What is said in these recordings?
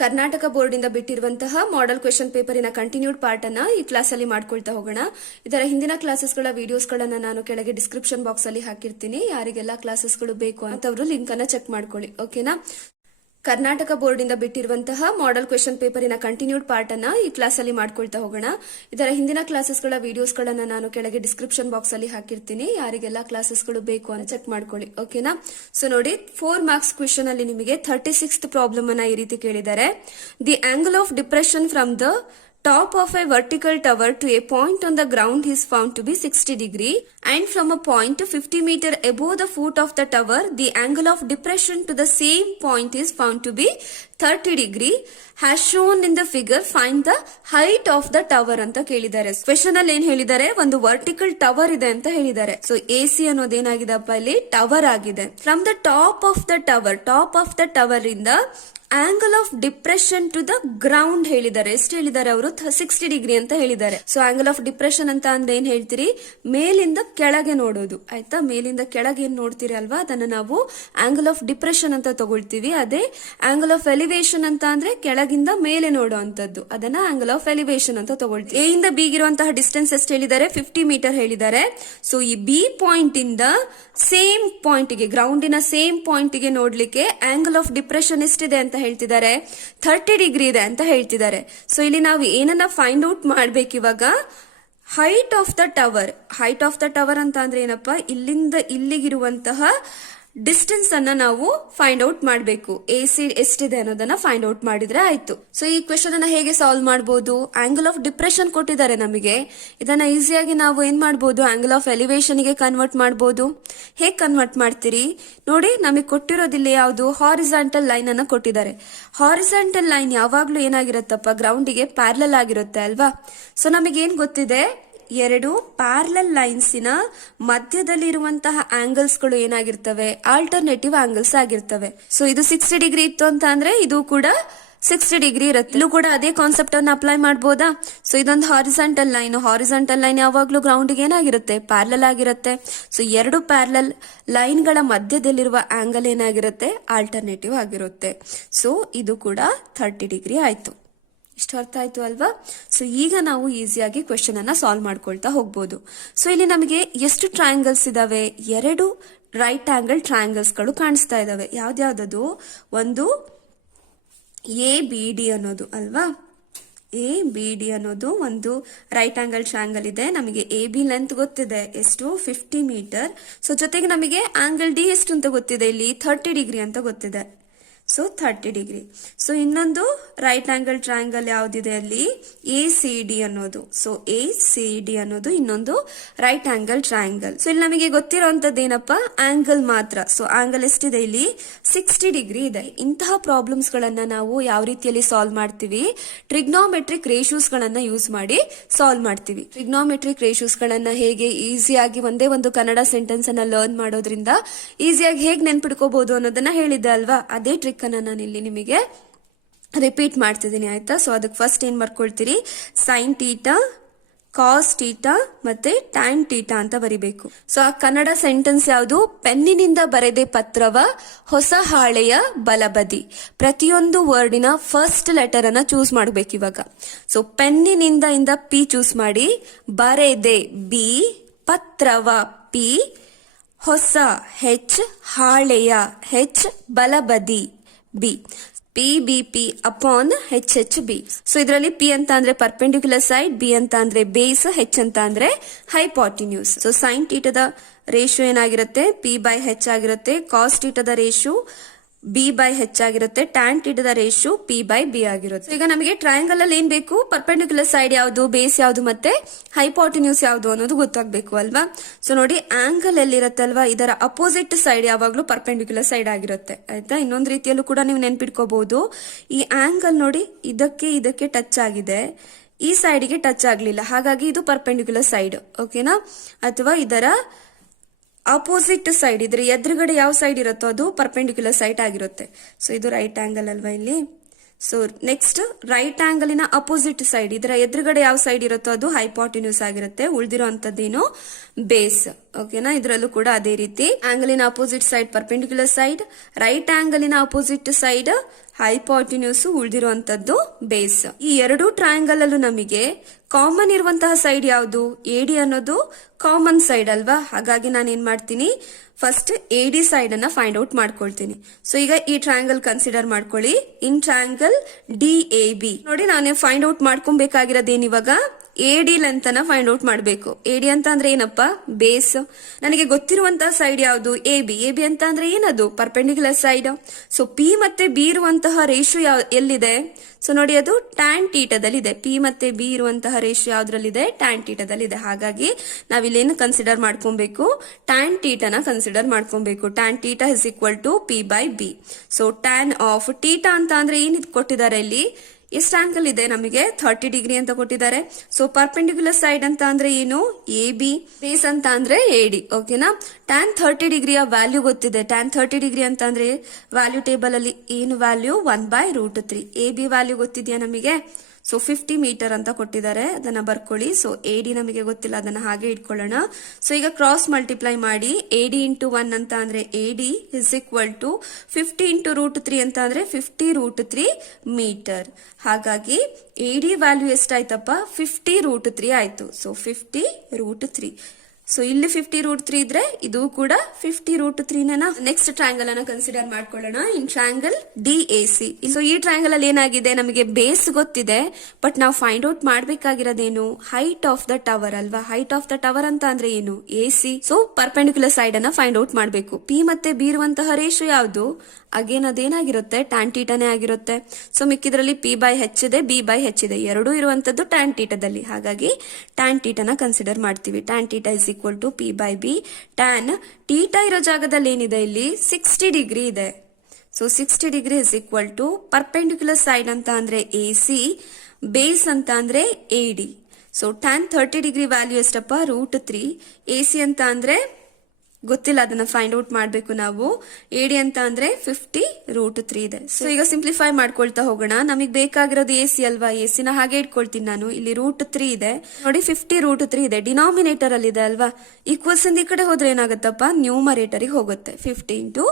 Karnataka board ಇಂದ ಬಿಟ್ಟಿರುವಂತಹ model question ಪೇಪರಿನ continued part ಅನ್ನ ಈ ಕ್ಲಾಸ್ ಅಲ್ಲಿ ಮಾಡ್ಕೊಳ್ತಾ ಹೋಗೋಣ. ಇದರ ಹಿಂದಿನ ಕ್ಲಾಸಸ್ಗಳ ವಿಡಿಯೋಸ್ ಗಳನ್ನ ನಾನು ಕೆಳಗೆ ಡಿಸ್ಕ್ರಿಪ್ಷನ್ ಬಾಕ್ಸ್ ಅಲ್ಲಿ ಹಾಕಿರ್ತೀನಿ. ಯಾರಿಗೆಲ್ಲ ಕ್ಲಾಸಸ್ಗಳು ಬೇಕು ಅಂತವರು ಲಿಂಕ್ ಅನ್ನ ಚೆಕ್ ಮಾಡ್ಕೊಳ್ಳಿ. ಓಕೆನಾ. ಕರ್ನಾಟಕ ಬೋರ್ಡ್ ಇಂದ ಬಿಟ್ಟಿರುವಂತಹ ಮಾಡೆಲ್ ಕ್ವೆಶ್ಚನ್ ಪೇಪರಿನ ಕಂಟಿನ್ಯೂಡ್ ಪಾರ್ಟ್ ಅನ್ನ ಈ ಕ್ಲಾಸ್ ಅಲ್ಲಿ ಮಾಡ್ಕೊಳ್ತಾ ಹೋಗೋಣ. ಇದರ ಹಿಂದಿನ ಕ್ಲಾಸಸ್ಗಳ ವಿಡಿಯೋಸ್ ಗಳನ್ನ ನಾನು ಕೆಳಗೆ ಡಿಸ್ಕ್ರಿಪ್ಷನ್ ಬಾಕ್ಸ್ ಅಲ್ಲಿ ಹಾಕಿರ್ತೀನಿ. ಯಾರಿಗೆಲ್ಲ ಕ್ಲಾಸಸ್ಗಳು ಬೇಕು ಅಂತ ಚೆಕ್ ಮಾಡ್ಕೊಳ್ಳಿ. ಓಕೆನಾ. ಸೊ ನೋಡಿ, 4 ಮಾರ್ಕ್ಸ್ ಕ್ವೆಶ್ಚನ್ ಅಲ್ಲಿ ನಿಮಗೆ 36th ಪ್ರಾಬ್ಲಮ್ ಅನ್ನ ಈ ರೀತಿ ಕೇಳಿದ್ದಾರೆ. The angle of depression from the top of a vertical tower to a point on the ground is found to be 60 degree, and from a point 50 meter above the foot of the tower the angle of depression to the same point is found to be 30 degree has shown in the figure. Find the height of the tower ಅಂತ ಕೇಳಿದ್ದಾರೆ. Question ಅಲ್ಲಿ ಏನ್ ಹೇಳಿದ್ದಾರೆ, ಒಂದು vertical tower ಇದೆ ಅಂತ ಹೇಳಿದ್ದಾರೆ. So AC ಅನ್ನೋದೇನಾಗಿದೆಪ್ಪ ಇಲ್ಲಿ ಟವರ್ ಆಗಿದೆ. From the top of the tower ಇಂದ angle of depression to the ground ಹೇಳಿದ್ದಾರೆ. ಎಷ್ಟು ಹೇಳಿದ್ದಾರೆ ಅವರು? 60 ಡಿಗ್ರಿ ಅಂತ ಹೇಳಿದ್ದಾರೆ. ಸೊ ಆಂಗಲ್ ಆಫ್ ಡಿಪ್ರೆಷನ್ ಅಂತ ಅಂದ್ರೆ ಏನ್ ಹೇಳ್ತೀರಿ, ಮೇಲಿಂದ ಕೆಳಗೆ ನೋಡೋದು. ಆಯ್ತಾ, ಮೇಲಿಂದ ಕೆಳಗೆ ಏನ್ ನೋಡ್ತೀರಿ ಅಲ್ವಾ, ಅದನ್ನ ನಾವು ಆಂಗಲ್ ಆಫ್ ಡಿಪ್ರೆಷನ್ ಅಂತ ತಗೊಳ್ತೀವಿ. ಅದೇ ಆಂಗಲ್ ಆಫ್ ಎಲಿವೇಶನ್ ಅಂತ ಅಂದ್ರೆ ಕೆಳಗಿಂದ ಮೇಲೆ ನೋಡುವಂತದ್ದು, ಅದನ್ನ ಆಂಗಲ್ ಆಫ್ ಎಲಿವೇಶನ್ ಅಂತ ತಗೊಳ್ತೀವಿ. ಎ ಇಂದ ಬಿ ಗಿರುವಂತಹ ಡಿಸ್ಟೆನ್ಸ್ ಎಷ್ಟು ಹೇಳಿದ್ದಾರೆ? 50 ಮೀಟರ್ ಹೇಳಿದ್ದಾರೆ. ಸೊ ಈ ಬಿ ಪಾಯಿಂಟ್ ಇಂದ ಸೇಮ್ ಪಾಯಿಂಟ್ ಗೆ, ಗ್ರೌಂಡಿನ ಸೇಮ್ ಪಾಯಿಂಟ್ ಗೆ ನೋಡ್ಲಿಕ್ಕೆ ಆಂಗಲ್ ಆಫ್ ಡಿಪ್ರೆಷನ್ ಎಷ್ಟಿದೆ ಅಂತ ಹೇಳ್ತಿದ್ದಾರೆ? 30 ಡಿಗ್ರಿ ಇದೆ ಅಂತ ಹೇಳ್ತಿದ್ದಾರೆ. ಸೊ ಇಲ್ಲಿ ನಾವು ಏನನ್ನ ಫೈಂಡ್ ಔಟ್ ಮಾಡ್ಬೇಕು ಇವಾಗ? ಹೈಟ್ ಆಫ್ ದ ಟವರ್ ಅಂತ ಅಂದ್ರೆ ಏನಪ್ಪಾ, ಇಲ್ಲಿಂದ ಇಲ್ಲಿಗಿರುವಂತಹ ಡಿಸ್ಟೆನ್ಸ್ ಅನ್ನ ನಾವು ಫೈಂಡ್ ಔಟ್ ಮಾಡಬೇಕು. AC ಎಷ್ಟಿದೆ ಅನ್ನೋದನ್ನ ಫೈಂಡ್ ಔಟ್ ಮಾಡಿದ್ರೆ ಆಯ್ತು. ಸೊ ಈ ಕ್ವೆಶ್ಚನ್ ಅನ್ನ ಹೇಗೆ ಸಾಲ್ವ್ ಮಾಡಬಹುದು? ಆಂಗಲ್ ಆಫ್ ಡಿಪ್ರೆಷನ್ ಕೊಟ್ಟಿದ್ದಾರೆ ನಮಗೆ, ಇದನ್ನ ಈಸಿಯಾಗಿ ನಾವು ಏನ್ ಮಾಡಬಹುದು, ಆಂಗಲ್ ಆಫ್ ಎಲಿವೇಶನ್ ಗೆ ಕನ್ವರ್ಟ್ ಮಾಡಬಹುದು. ಹೇಗೆ ಕನ್ವರ್ಟ್ ಮಾಡ್ತೀರಿ ನೋಡಿ, ನಮಗೆ ಕೊಟ್ಟಿರೋದಿಲ್ಲ ಯಾವುದು, ಹಾರಿಜಾಂಟಲ್ ಲೈನ್ ಅನ್ನ ಕೊಟ್ಟಿದ್ದಾರೆ. ಹಾರಿಜಾಂಟಲ್ ಲೈನ್ ಯಾವಾಗ್ಲೂ ಏನಾಗಿರುತ್ತಪ್ಪ, ಗ್ರೌಂಡಿಗೆ ಪ್ಯಾರಲಲ್ ಆಗಿರುತ್ತೆ ಅಲ್ವಾ. ಸೊ ನಮಗೆ ಏನ್ ಗೊತ್ತಿದೆ, ಎರಡು ಪ್ಯಾರಲಲ್ ಲೈನ್ಸಿನ ಮಧ್ಯದಲ್ಲಿ ಇರುವಂತಹ ಆಂಗಲ್ಸ್ ಗಳು ಏನಾಗಿರ್ತವೆ, ಆಲ್ಟರ್ನೇಟಿವ್ ಆಂಗಲ್ಸ್ ಆಗಿರ್ತವೆ. ಸೊ ಇದು 60 ಡಿಗ್ರಿ ಇತ್ತು ಅಂತ ಅಂದ್ರೆ ಇದು ಕೂಡ 60 ಡಿಗ್ರಿ ಇರುತ್ತೆ. ಇಲ್ಲೂ ಕೂಡ ಅದೇ ಕಾನ್ಸೆಪ್ಟ್ ಅನ್ನು ಅಪ್ಲೈ ಮಾಡಬಹುದಾ? ಸೊ ಇದೊಂದು ಹಾರಿಜಾಂಟಲ್ ಲೈನ್ ಯಾವಾಗ್ಲೂ ಗ್ರೌಂಡ್ಗೆ ಏನಾಗಿರುತ್ತೆ, ಪ್ಯಾರಲಲ್ ಆಗಿರುತ್ತೆ. ಸೊ ಎರಡು ಪ್ಯಾರಲಲ್ ಲೈನ್ ಗಳ ಮಧ್ಯದಲ್ಲಿರುವ ಆಂಗಲ್ ಏನಾಗಿರುತ್ತೆ, ಆಲ್ಟರ್ನೇಟಿವ್ ಆಗಿರುತ್ತೆ. ಸೊ ಇದು ಕೂಡ 30 ಡಿಗ್ರಿ ಆಯ್ತು. ಇಷ್ಟು ಅರ್ಥ ಆಯ್ತು ಅಲ್ವಾ? ಸೊ ಈಗ ನಾವು ಈಸಿಯಾಗಿ ಕ್ವೆಶ್ಚನ್ ಅನ್ನ ಸಾಲ್ವ್ ಮಾಡ್ಕೊಳ್ತಾ ಹೋಗ್ಬೋದು. ಸೊ ಇಲ್ಲಿ ನಮಗೆ ಎಷ್ಟು ಟ್ರಯಾಂಗಲ್ಸ್ ಇದಾವೆ? 2 ರೈಟ್ ಆಂಗಲ್ ಟ್ರಯಾಂಗಲ್ಸ್ ಗಳು ಕಾಣಿಸ್ತಾ ಇದಾವೆ. ಯಾವ್ದ್ಯಾವ್ದದು? ಒಂದು ABD ಅನ್ನೋದು ಅಲ್ವಾ, ABD ಅನ್ನೋದು ಒಂದು ರೈಟ್ ಆಂಗಲ್ ಟ್ರಯಾಂಗಲ್ ಇದೆ. ನಮಗೆ AB ಲೆಂತ್ ಗೊತ್ತಿದೆ ಎಷ್ಟು, 50 ಮೀಟರ್. ಸೊ ಜೊತೆಗೆ ನಮಗೆ ಆಂಗಲ್ D ಎಷ್ಟು ಅಂತ ಗೊತ್ತಿದೆ, ಇಲ್ಲಿ 30 ಡಿಗ್ರಿ ಅಂತ ಗೊತ್ತಿದೆ. So 30 degree. ಸೊ ಇನ್ನೊಂದು ರೈಟ್ ಆಂಗಲ್ ಟ್ರಯಾಂಗಲ್ ಯಾವ್ದಿದೆ ಅಲ್ಲಿ, ACD ಅನ್ನೋದು. ಸೊ ACD ಅನ್ನೋದು ಇನ್ನೊಂದು ರೈಟ್ ಆಂಗಲ್ ಟ್ರಯಾಂಗಲ್. ಸೊ ಇಲ್ಲಿ ನಮಗೆ ಗೊತ್ತಿರೋಂಥದ್ದು ಏನಪ್ಪಾ, ಆಂಗಲ್ ಮಾತ್ರ. ಸೊ ಆಂಗಲ್ ಎಷ್ಟಿದೆ ಇಲ್ಲಿ, 60 ಡಿಗ್ರಿ ಇದೆ. ಇಂತಹ ಪ್ರಾಬ್ಲಮ್ಸ್ ಗಳನ್ನ ನಾವು ಯಾವ ರೀತಿಯಲ್ಲಿ ಸಾಲ್ವ್ ಮಾಡ್ತೀವಿ, ಟ್ರಿಗ್ನೋಮೆಟ್ರಿಕ್ ರೇಷಿಯೋಸ್ ಗಳನ್ನ ಯೂಸ್ ಮಾಡಿ ಸಾಲ್ವ್ ಮಾಡ್ತೀವಿ. ಟ್ರಿಗ್ನೋಮೆಟ್ರಿಕ್ ರೇಷಿಯೋಸ್ ಗಳನ್ನ ಹೇಗೆ ಈಸಿಯಾಗಿ ಒಂದೇ ಒಂದು ಕನ್ನಡ ಸೆಂಟೆನ್ಸ್ ಅನ್ನ ಲರ್ನ್ ಮಾಡೋದ್ರಿಂದ ಈಸಿಯಾಗಿ ಹೇಗೆ ನೆನ್ಪಿಡ್ಕೋಬಹುದು ಅನ್ನೋದನ್ನ ಹೇಳಿದ್ದೆ ಅಲ್ವಾ. ಅದೇ ಟ್ರಿಕ್ ಅನ್ನ ನಾನು ಇಲ್ಲಿ ನಿಮಗೆ ರಿಪೀಟ್ ಮಾಡ್ತಿದ್ದೀನಿ. ಆಯ್ತಾ. ಸೊ ಅದಕ್ಕೆ ಫಸ್ಟ್ ಏನ್ ಮಾಡ್ಕೊಳ್ತೀರಿ, ಸೈನ್ ಟೀಟಾ, ಕಾಸ್ ಟೀಟಾ ಮತ್ತೆ ಟ್ಯಾನ್ ಟೀಟಾ ಅಂತ ಬರಿಬೇಕು. ಸೊ ಆ ಕನ್ನಡ ಸೆಂಟೆನ್ಸ್ ಯಾವುದು, ಪೆನ್ನಿನಿಂದ ಬರೆದೆ ಪತ್ರವ ಹೊಸ ಹಾಳೆಯ ಬಲಬದಿ. ಪ್ರತಿಯೊಂದು ವರ್ಡಿನ ಫಸ್ಟ್ ಲೆಟರ್ ಅನ್ನ ಚೂಸ್ ಮಾಡ್ಬೇಕು ಇವಾಗ. ಸೊ ಪೆನ್ನಿನಿಂದ P ಚೂಸ್ ಮಾಡಿ, ಬರೆದೆ B, ಪತ್ರವ P, ಹೊಸ H, ಹಾಳೆಯ H, ಬಲಬದಿ B. PBP upon HHB. So ಇದರಲ್ಲಿ P ಅಂತ ಅಂದ್ರೆ ಪರ್ಪೆಂಡಿಕ್ಯುಲರ್ ಸೈಡ್, B ಅಂತ ಅಂದ್ರೆ ಬೇಸ್, H ಅಂತ ಅಂದ್ರೆ ಹೈಪಾಟಿನ್ಯೂಸ್. ಸೊ ಸೈನ್ ಟೀಟದ ರೇಷಿಯೋ ಏನಾಗಿರುತ್ತೆ, P/H ಆಗಿರುತ್ತೆ. ಕಾಸ್ ಟೀಟದ ರೇಷಿಯೋ B/H ಆಗಿರುತ್ತೆ. ಟ್ಯಾನ್ ಟೀಟದ ರೇಷಿಯೋ P/B ಆಗಿರುತ್ತೆ. ಈಗ ನಮಗೆ ಟ್ರಯಾಂಗಲ್ ಅಲ್ಲಿ ಏನ್ ಬೇಕು, ಪರ್ಪೆಂಡಿಕ್ಯುಲರ್ ಸೈಡ್ ಯಾವುದು, ಬೇಸ್ ಯಾವುದು ಮತ್ತೆ ಹೈಪಾಟಿನ್ಯೂಸ್ ಯಾವುದು ಅನ್ನೋದು ಗೊತ್ತಾಗಬೇಕು ಅಲ್ವಾ. ಸೊ ನೋಡಿ, ಆಂಗಲ್ ಎಲ್ಲಿರುತ್ತಲ್ವಾ, ಇದರ ಅಪೋಸಿಟ್ ಸೈಡ್ ಯಾವಾಗ್ಲೂ ಪರ್ಪೆಂಡಿಕ್ಯುಲರ್ ಸೈಡ್ ಆಗಿರುತ್ತೆ. ಆಯ್ತಾ. ಇನ್ನೊಂದು ರೀತಿಯಲ್ಲೂ ಕೂಡ ನೀವು ನೆನ್ಪಿಟ್ಕೋಬಹುದು, ಈ ಆಂಗಲ್ ನೋಡಿ ಇದಕ್ಕೆ ಟಚ್ ಆಗಿದೆ, ಈ ಸೈಡ್ಗೆ ಟಚ್ ಆಗ್ಲಿಲ್ಲ, ಹಾಗಾಗಿ ಇದು ಪರ್ಪೆಂಡಿಕ್ಯುಲರ್ ಸೈಡ್. ಓಕೆನಾ. ಅಥವಾ ಇದರ ಅಪೋಸಿಟ್ ಸೈಡ್, ಇದ್ರ ಎದುರುಗಡೆ ಯಾವ ಸೈಡ್ ಇರುತ್ತೋ ಅದು ಪರ್ಪೆಂಡಿಕ್ಯುಲರ್ ಸೈಡ್ ಆಗಿರುತ್ತೆ. ಸೊ ಇದು ರೈಟ್ ಆಂಗಲ್ ಅಲ್ವಾ ಇಲ್ಲಿ. ಸೊ ನೆಕ್ಸ್ಟ್ ರೈಟ್ ಆಂಗಲಿನ ಅಪೋಸಿಟ್ ಸೈಡ್, ಇದರ ಎದುರುಗಡೆ ಯಾವ ಸೈಡ್ ಇರುತ್ತೋ ಅದು ಹೈಪಾಟಿನ್ಯೂಸ್ ಆಗಿರುತ್ತೆ. ಉಳಿದಿರೋ ಅಂತದ್ದೇನು ಬೇಸ್. ಓಕೆನಾ. ಇದರಲ್ಲೂ ಕೂಡ ಅದೇ ರೀತಿ ಆಂಗಲಿನ opposite side perpendicular side, right ಆಂಗಲಿನ ಅಪೋಸಿಟ್ ಸೈಡ್ ಹೈಪಾಟಿನ್ಯೂಸ್, ಉಳಿದಿರುವಂತದ್ದು ಬೇಸ್. ಈ ಎರಡು ಟ್ರಯಾಂಗಲ್ ಅಲ್ಲೂ ನಮಗೆ ಕಾಮನ್ ಇರುವಂತಹ ಸೈಡ್ ಯಾವುದು? ಎಡಿ ಅನ್ನೋದು ಕಾಮನ್ ಸೈಡ್ ಅಲ್ವಾ? ಹಾಗಾಗಿ ನಾನು ಏನ್ ಮಾಡ್ತೀನಿ, ಫಸ್ಟ್ ಎಡಿ ಸೈಡ್ ಅನ್ನ ಫೈಂಡ್ ಔಟ್ ಮಾಡ್ಕೊಳ್ತೀನಿ. ಸೊ ಈಗ ಈ ಟ್ರಯಾಂಗಲ್ ಕನ್ಸಿಡರ್ ಮಾಡ್ಕೊಳ್ಳಿ. ಇನ್ ಟ್ರಯಾಂಗಲ್ ಡಿ ಎ ಬಿ ನೋಡಿ, ನಾನು ಫೈಂಡ್ ಔಟ್ ಮಾಡ್ಕೊಬೇಕಾಗಿರೋದೇನು ಇವಾಗ? ಎಡಿ ಲೆಂತ್ ಅನ್ನ ಫೈಂಡ್ ಔಟ್ ಮಾಡಬೇಕು. ಎಡಿ ಅಂತ ಅಂದ್ರೆ ಏನಪ್ಪಾ? ಬೇಸ್. ನನಗೆ ಗೊತ್ತಿರುವಂತಹ ಸೈಡ್ ಯಾವುದು? A B. ಎ ಬಿ ಅಂತ ಅಂದ್ರೆ ಏನದು? Perpendicular side. ಸೊ ಪಿ ಮತ್ತೆ ಬಿ ಇರುವಂತಹ ರೇಷಿಯೋ ಎಲ್ಲಿದೆ? ಸೊ ನೋಡಿ, ಅದು ಟ್ಯಾನ್ ಟೀಟಾದಲ್ಲಿದೆ. ಪಿ ಮತ್ತೆ ಬಿ ಇರುವಂತಹ ರೇಷಿಯೋ ಯಾವ್ದ್ರಲ್ಲಿದೆ? ಟ್ಯಾನ್ ಟೀಟಾದಲ್ಲಿದೆ. ಹಾಗಾಗಿ ನಾವಿಲ್ಲೇನು ಕನ್ಸಿಡರ್ ಮಾಡ್ಕೊಬೇಕು? ಟ್ಯಾನ್ ಟೀಟಾನ ಕನ್ಸಿಡರ್ ಮಾಡ್ಕೊಬೇಕು. Tan theta is equal to P by B. So tan of theta ಅಂತ ಅಂದ್ರೆ ಏನ್ ಕೊಟ್ಟಿದ್ದಾರೆ ಇಲ್ಲಿ? ಎಷ್ಟು ಆಂಗಲ್ ಇದೆ ನಮಗೆ? 30 ಡಿಗ್ರಿ ಅಂತ ಕೊಟ್ಟಿದ್ದಾರೆ. ಸೊ ಪರ್ಪೆಂಡಿಕ್ಯುಲರ್ ಸೈಡ್ ಅಂತ ಅಂದ್ರೆ ಏನು? A B. ಬೇಸ್ ಅಂತ ಅಂದ್ರೆ ಎಡಿ. ಓಕೆನಾ? ಟ್ಯಾನ್ 30 ಡಿಗ್ರಿಯ ವ್ಯಾಲ್ಯೂ ಗೊತ್ತಿದೆ. ಟ್ಯಾನ್ 30 ಡಿಗ್ರಿ ಅಂತ ಅಂದ್ರೆ ವ್ಯಾಲ್ಯೂ ಟೇಬಲ್ ಅಲ್ಲಿ ಏನು ವ್ಯಾಲ್ಯೂ? 1/√3. ಎ ಬಿ ವ್ಯಾಲ್ಯೂ ಗೊತ್ತಿದೆಯಾ ನಮಗೆ? ಸೊ 50 ಮೀಟರ್ ಅಂತ ಕೊಟ್ಟಿದ್ದಾರೆ, ಅದನ್ನ ಬರ್ಕೊಳ್ಳಿ. ಸೊ ಎಡಿ ನಮಗೆ ಗೊತ್ತಿಲ್ಲ, ಅದನ್ನ ಹಾಗೆ ಇಟ್ಕೊಳ್ಳೋಣ. ಸೊ ಈಗ ಕ್ರಾಸ್ ಮಲ್ಟಿಪ್ಲೈ ಮಾಡಿ. ಎಡಿ ಇಂಟು 1 ಅಂತ ಅಂದ್ರೆ ಎಡಿ ಇಸ್ ಈಕ್ವಲ್ ಟು 50 ಇಂಟು √3 ಅಂತ ಅಂದ್ರೆ 50√3 ಮೀಟರ್. ಹಾಗಾಗಿ ಎಡಿ ವ್ಯಾಲ್ಯೂ ಎಷ್ಟಾಯ್ತಪ್ಪ? 50√3 ಆಯ್ತು. ಸೊ 50√3. ಸೊ ಇಲ್ಲಿ 50√3 ಇದ್ರೆ ಇದು ಕೂಡ 50√3. ನೆಕ್ಸ್ಟ್ ಟ್ರಯಾಂಗಲ್ ಅನ್ನ ಕನ್ಸಿಡರ್ ಮಾಡ್ಕೊಳ್ಳೋಣ. In triangle D A C. So ಈ ಟ್ರಯಾಂಗಲ್ ಅಲ್ಲಿ ಏನಾಗಿದೆ? ನಮಗೆ ಬೇಸ್ ಗೊತ್ತಿದೆ, ಬಟ್ ನಾವು ಫೈಂಡ್ ಔಟ್ ಮಾಡ್ಬೇಕಾಗಿರೋದೇನು? ಹೈಟ್ ಆಫ್ ದ ಟವರ್ ಅಲ್ವಾ? ಹೈಟ್ ಆಫ್ ದ ಟವರ್ ಅಂತ ಅಂದ್ರೆ ಏನು? A C. So perpendicular side ಅನ್ನ ಫೈಂಡ್ ಔಟ್ ಮಾಡಬೇಕು. ಪಿ ಮತ್ತೆ ಬಿ ಇರುವಂತಹ ರೇಷಿಯೋ ಯಾವುದು? ಅಗೇನ್ ಅದೇನಾಗಿರುತ್ತೆ? ಟ್ಯಾನ್ ಟೀಟಾನೇ ಆಗಿರುತ್ತೆ. ಸೊ ಮಿಕ್ಕಿದ್ರಲ್ಲಿ ಪಿ ಬೈ ಹೆಚ್ ಇದೆ, ಬಿ ಬೈ ಹೆಚ್ ಇದೆ, ಎರಡೂ ಇರುವಂತದ್ದು ಟ್ಯಾನ್ ಟೀಟಾದಲ್ಲಿ. ಹಾಗಾಗಿ ಟ್ಯಾನ್ ಟೀಟಾನ ಕನ್ಸಿಡರ್ ಮಾಡ್ತೀವಿ. Tan theta is equal to P by B. Tan theta ಇರೋ ಜಾಗದಲ್ಲಿ ಏನಿದೆ? ಇಲ್ಲಿ 60 ಡಿಗ್ರಿ ಇದೆ. So 60 degree is equal to perpendicular side ಅಂತ ಅಂದ್ರೆ ಎ ಸಿ, ಬೇಸ್ ಅಂತ ಅಂದ್ರೆ A D. So tan 30 degree value ಎಷ್ಟಪ್ಪ? √3. ಎ ಸಿ ಅಂತ ಅಂದ್ರೆ ಗೊತ್ತಿಲ್ಲ, ಅದನ್ನ ಫೈಂಡ್ ಔಟ್ ಮಾಡ್ಬೇಕು ನಾವು. ಎಡಿ ಅಂತ ಅಂದ್ರೆ 50√3 ಇದೆ. ಸೊ ಈಗ ಸಿಂಪ್ಲಿಫೈ ಮಾಡ್ಕೊಳ್ತಾ ಹೋಗೋಣ. ನಮಗ್ ಬೇಕಾಗಿರೋದು ಎ ಸಿ ಅಲ್ವಾ? ಎ ಸಿನ ಹಾಗೆ ಇಟ್ಕೊಳ್ತೀನಿ ನಾನು. ಇಲ್ಲಿ √3 ಇದೆ ನೋಡಿ, 50√3 ಇದೆ. ಡಿನಾಮಿನೇಟರ್ ಅಲ್ಲಿ ಇದೆ ಅಲ್ವಾ? ಈಕ್ವಲ್ಸ್ ಇಂದ ಈ ಕಡೆ ಹೋದ್ರೆ ಏನಾಗುತ್ತಪ್ಪ? ನ್ಯೂಮರೇಟರ್ ಹೋಗುತ್ತೆ. 50 ಇಂಟು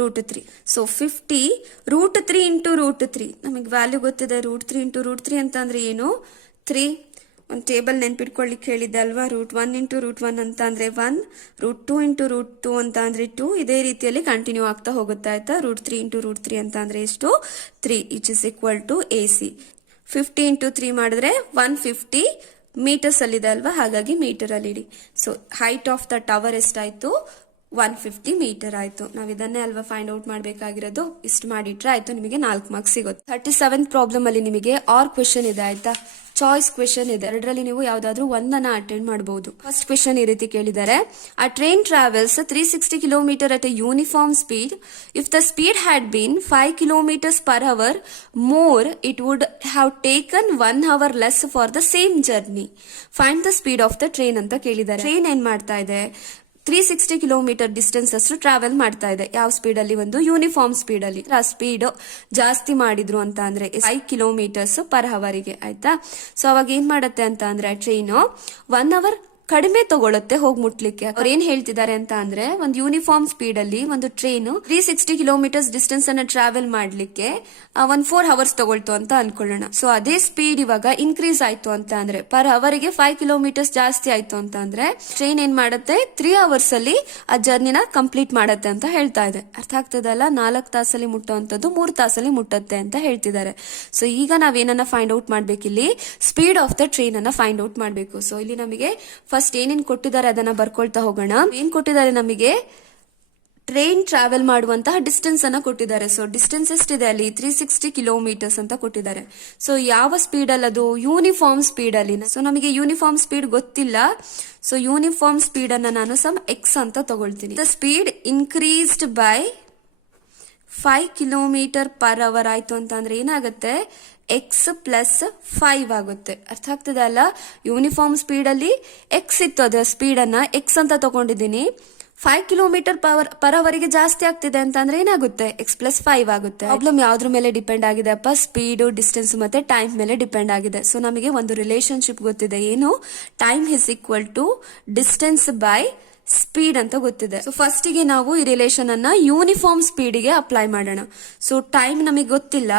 √3. ಸೊ 50√3 ಇಂಟು √3 ನಮಗೆ ವ್ಯಾಲ್ಯೂ ಗೊತ್ತಿದೆ. √3 ಇಂಟು √3 ಅಂತ ಅಂದ್ರೆ ಏನು? 3. ಒಂದು ಟೇಬಲ್ ನೆನ್ಪಿಟ್ಕೊಳ್ಳಿಕ್ಕೆ ಹೇಳಿದ್ದೆ ಅಲ್ವಾ? √1 ಇಂಟು √1 ಅಂತ ಅಂದ್ರೆ 1, √2 ಇಂಟು √2 ಅಂತ ಅಂದ್ರೆ 2. ಇದೇ ರೀತಿಯಲ್ಲಿ ಕಂಟಿನ್ಯೂ ಆಗ್ತಾ ಹೋಗುತ್ತೆ. ಆಯ್ತಾ? √3 ಇಂಟು √3 ಅಂತ ಅಂದ್ರೆ ಎಷ್ಟು? 3, which is equal to A C. 50 into 3 ಮಾಡಿದ್ರೆ 150 ಮೀಟರ್ಸ್ ಅಲ್ಲಿದೆ ಅಲ್ವಾ? ಹಾಗಾಗಿ ಮೀಟರ್ ಅಲ್ಲಿ ಇಡಿ. So height of the tower ಎಷ್ಟಾಯ್ತು? 150 ಮೀಟರ್ ಆಯ್ತು. ನಾವ್ ಇದನ್ನೇ ಅಲ್ವಾ ಫೈಂಡ್ ಔಟ್ ಮಾಡ್ಬೇಕಾಗಿರೋದು. ಇಷ್ಟು ಮಾಡಿಟ್ರೆ ಆಯ್ತು, ನಿಮಗೆ 4 ಮಾರ್ಕ್ಸ್ ಸಿಗುತ್ತೆ. 37 ಪ್ರಾಬ್ಲಮ್ ಅಲ್ಲಿ ನಿಮಗೆ ಆರ್ ಕ್ವೆಶನ್ ಇದೆ. ಆಯ್ತಾ? ಚಾಯ್ಸ್ ಕ್ವೆಶನ್ ಇದೆ. ಎರಡರಲ್ಲಿ ನೀವು ಯಾವ್ದಾದ್ರು ಒಂದನ್ನ ಅಟೆಂಡ್ ಮಾಡಬಹುದು. ಫಸ್ಟ್ ಕ್ವೆಶನ್ ಈ ರೀತಿ ಕೇಳಿದ್ದಾರೆ. A train travels 360 kilometre at A uniform speed. If the speed had been 5 kilometers per hour more, it would have taken 1 hour less for the same journey. Find the speed of the train ಅಂತ ಕೇಳಿದ್ದಾರೆ. Train ಏನ್ ಮಾಡ್ತಾ ಇದೆ? 360 kilometre distance ಅಷ್ಟು travel ಮಾಡ್ತಾ ಇದೆ. ಯಾವ speed ಅಲ್ಲಿ? ಒಂದು ಯೂನಿಫಾರ್ಮ್ ಸ್ಪೀಡ್ ಅಲ್ಲಿ. ಆ ಸ್ಪೀಡ್ ಜಾಸ್ತಿ ಮಾಡಿದ್ರು ಅಂತ ಅಂದ್ರೆ 5 kilometers per hour ಗೆ. ಆಯ್ತಾ? ಸೊ ಅವಾಗ ಏನ್ ಮಾಡತ್ತೆ ಅಂತ ಅಂದ್ರೆ ಟ್ರೈನ್ 1 hour ಕಡಿಮೆ ತಗೊಳುತ್ತೆ ಹೋಗಿ ಮುಟ್ಲಿಕ್ಕೆ. ಅವ್ರು ಏನ್ ಹೇಳ್ತಿದ್ದಾರೆ ಅಂತ ಅಂದ್ರೆ, ಒಂದು ಯೂನಿಫಾರ್ಮ್ ಸ್ಪೀಡ್ ಅಲ್ಲಿ ಒಂದು ಟ್ರೈನ್ 360 ಕಿಲೋಮೀಟರ್ಸ್ ಡಿಸ್ಟೆನ್ಸ್ ಅನ್ನ ಟ್ರಾವೆಲ್ ಮಾಡ್ಲಿಕ್ಕೆ 4 hours ತಗೊಳ್ತು ಅಂತ ಅನ್ಕೊಳ್ಳೋಣ. ಸೊ ಅದೇ ಸ್ಪೀಡ್ ಇವಾಗ ಇನ್ಕ್ರೀಸ್ ಆಯ್ತು ಅಂತ ಅಂದ್ರೆ, ಪರ್ ಅವರಿಗೆ 5 kilometers ಜಾಸ್ತಿ ಆಯ್ತು ಅಂತ ಅಂದ್ರೆ ಟ್ರೈನ್ ಏನ್ ಮಾಡುತ್ತೆ? 3 hours ಅಲ್ಲಿ ಆ ಜರ್ನಿನ ಕಂಪ್ಲೀಟ್ ಮಾಡತ್ತೆ ಅಂತ ಹೇಳ್ತಾ ಇದೆ. ಅರ್ಥ ಆಗ್ತದಲ್ಲ? 4 ತಾಸಲ್ಲಿ ಮುಟ್ಟುವಂತದ್ದು 3 ತಾಸಲ್ಲಿ ಮುಟ್ಟತ್ತೆ ಅಂತ ಹೇಳ್ತಿದ್ದಾರೆ. ಸೊ ಈಗ ನಾವೇನನ್ನ ಫೈಂಡ್ ಔಟ್ ಮಾಡ್ಬೇಕಿಲ್ಲಿ? ಸ್ಪೀಡ್ ಆಫ್ ದ ಟ್ರೈನ್ ಅನ್ನ ಫೈಂಡ್ ಔಟ್ ಮಾಡ್ಬೇಕು. ಸೊ ಇಲ್ಲಿ ನಮಗೆ ಫಸ್ಟ್ ಏನೇನ್ ಕೊಟ್ಟಿದ್ದಾರೆ ಅದನ್ನ ಬರ್ಕೊಳ್ತಾ ಹೋಗೋಣ. ಏನ್ ಕೊಟ್ಟಿದ್ದಾರೆ ನಮಗೆ? ಟ್ರೈನ್ ಟ್ರಾವೆಲ್ ಮಾಡುವಂತಹ ಡಿಸ್ಟೆನ್ಸ್ ಅನ್ನ ಕೊಟ್ಟಿದ್ದಾರೆ. ಸೊ ಡಿಸ್ಟೆನ್ಸ್ ಎಷ್ಟಿದೆ ಅಲ್ಲಿ? 360 kilometers ಅಂತ ಕೊಟ್ಟಿದ್ದಾರೆ. ಸೊ ಯಾವ ಸ್ಪೀಡ್ ಅಲ್ಲಿ? ಅದು ಯೂನಿಫಾರ್ಮ್ ಸ್ಪೀಡ್ ಅಲ್ಲಿ. ಸೊ ನಮಗೆ ಯೂನಿಫಾರ್ಮ್ ಸ್ಪೀಡ್ ಗೊತ್ತಿಲ್ಲ. ಸೊ ಯೂನಿಫಾರ್ಮ್ ಸ್ಪೀಡ್ ಅನ್ನ ನಾನು ಸಮ್ ಎಕ್ಸ್ ಅಂತ ತಗೊಳ್ತೀನಿ. The speed increased by 5 km/h ಆಯ್ತು ಅಂತ ಅಂದ್ರೆ ಏನಾಗುತ್ತೆ? ಎಕ್ಸ್ ಪ್ಲಸ್ 5 ಆಗುತ್ತೆ. ಅರ್ಥ ಆಗ್ತದೆ ಅಲ್ಲ? ಯೂನಿಫಾರ್ಮ್ ಸ್ಪೀಡ್ ಅಲ್ಲಿ ಎಕ್ಸ್ ಇತ್ತು, ಅದರ ಸ್ಪೀಡ್ ಅನ್ನ ಎಕ್ಸ್ ಅಂತ ತಗೊಂಡಿದ್ದೀನಿ. 5 km/h ಗೆ ಜಾಸ್ತಿ ಆಗ್ತಿದೆ ಅಂತ ಅಂದ್ರೆ ಏನಾಗುತ್ತೆ? ಎಕ್ಸ್ ಪ್ಲಸ್ 5 ಆಗುತ್ತೆ. ಪ್ರಾಬ್ಲಮ್ ಯಾವ್ದ್ರ ಮೇಲೆ ಡಿಪೆಂಡ್ ಆಗಿದೆ ಅಪ್ಪ? ಸ್ಪೀಡ್, ಡಿಸ್ಟೆನ್ಸ್ ಮತ್ತೆ ಟೈಮ್ ಮೇಲೆ ಡಿಪೆಂಡ್ ಆಗಿದೆ. ಸೊ ನಮಗೆ ಒಂದು ರಿಲೇಶನ್ಶಿಪ್ ಗೊತ್ತಿದೆ. ಏನು? Time is equal to distance by speed ಅಂತ ಗೊತ್ತಿದೆ. ಸೊ ಫಸ್ಟ್ ಗೆ ನಾವು ಈ ರಿಲೇಷನ್ ಅನ್ನ ಯೂನಿಫಾರ್ಮ್ ಸ್ಪೀಡ್ ಗೆ ಅಪ್ಲೈ ಮಾಡೋಣ. ಸೊ ಟೈಮ್ ನಮಗೆ ಗೊತ್ತಿಲ್ಲ,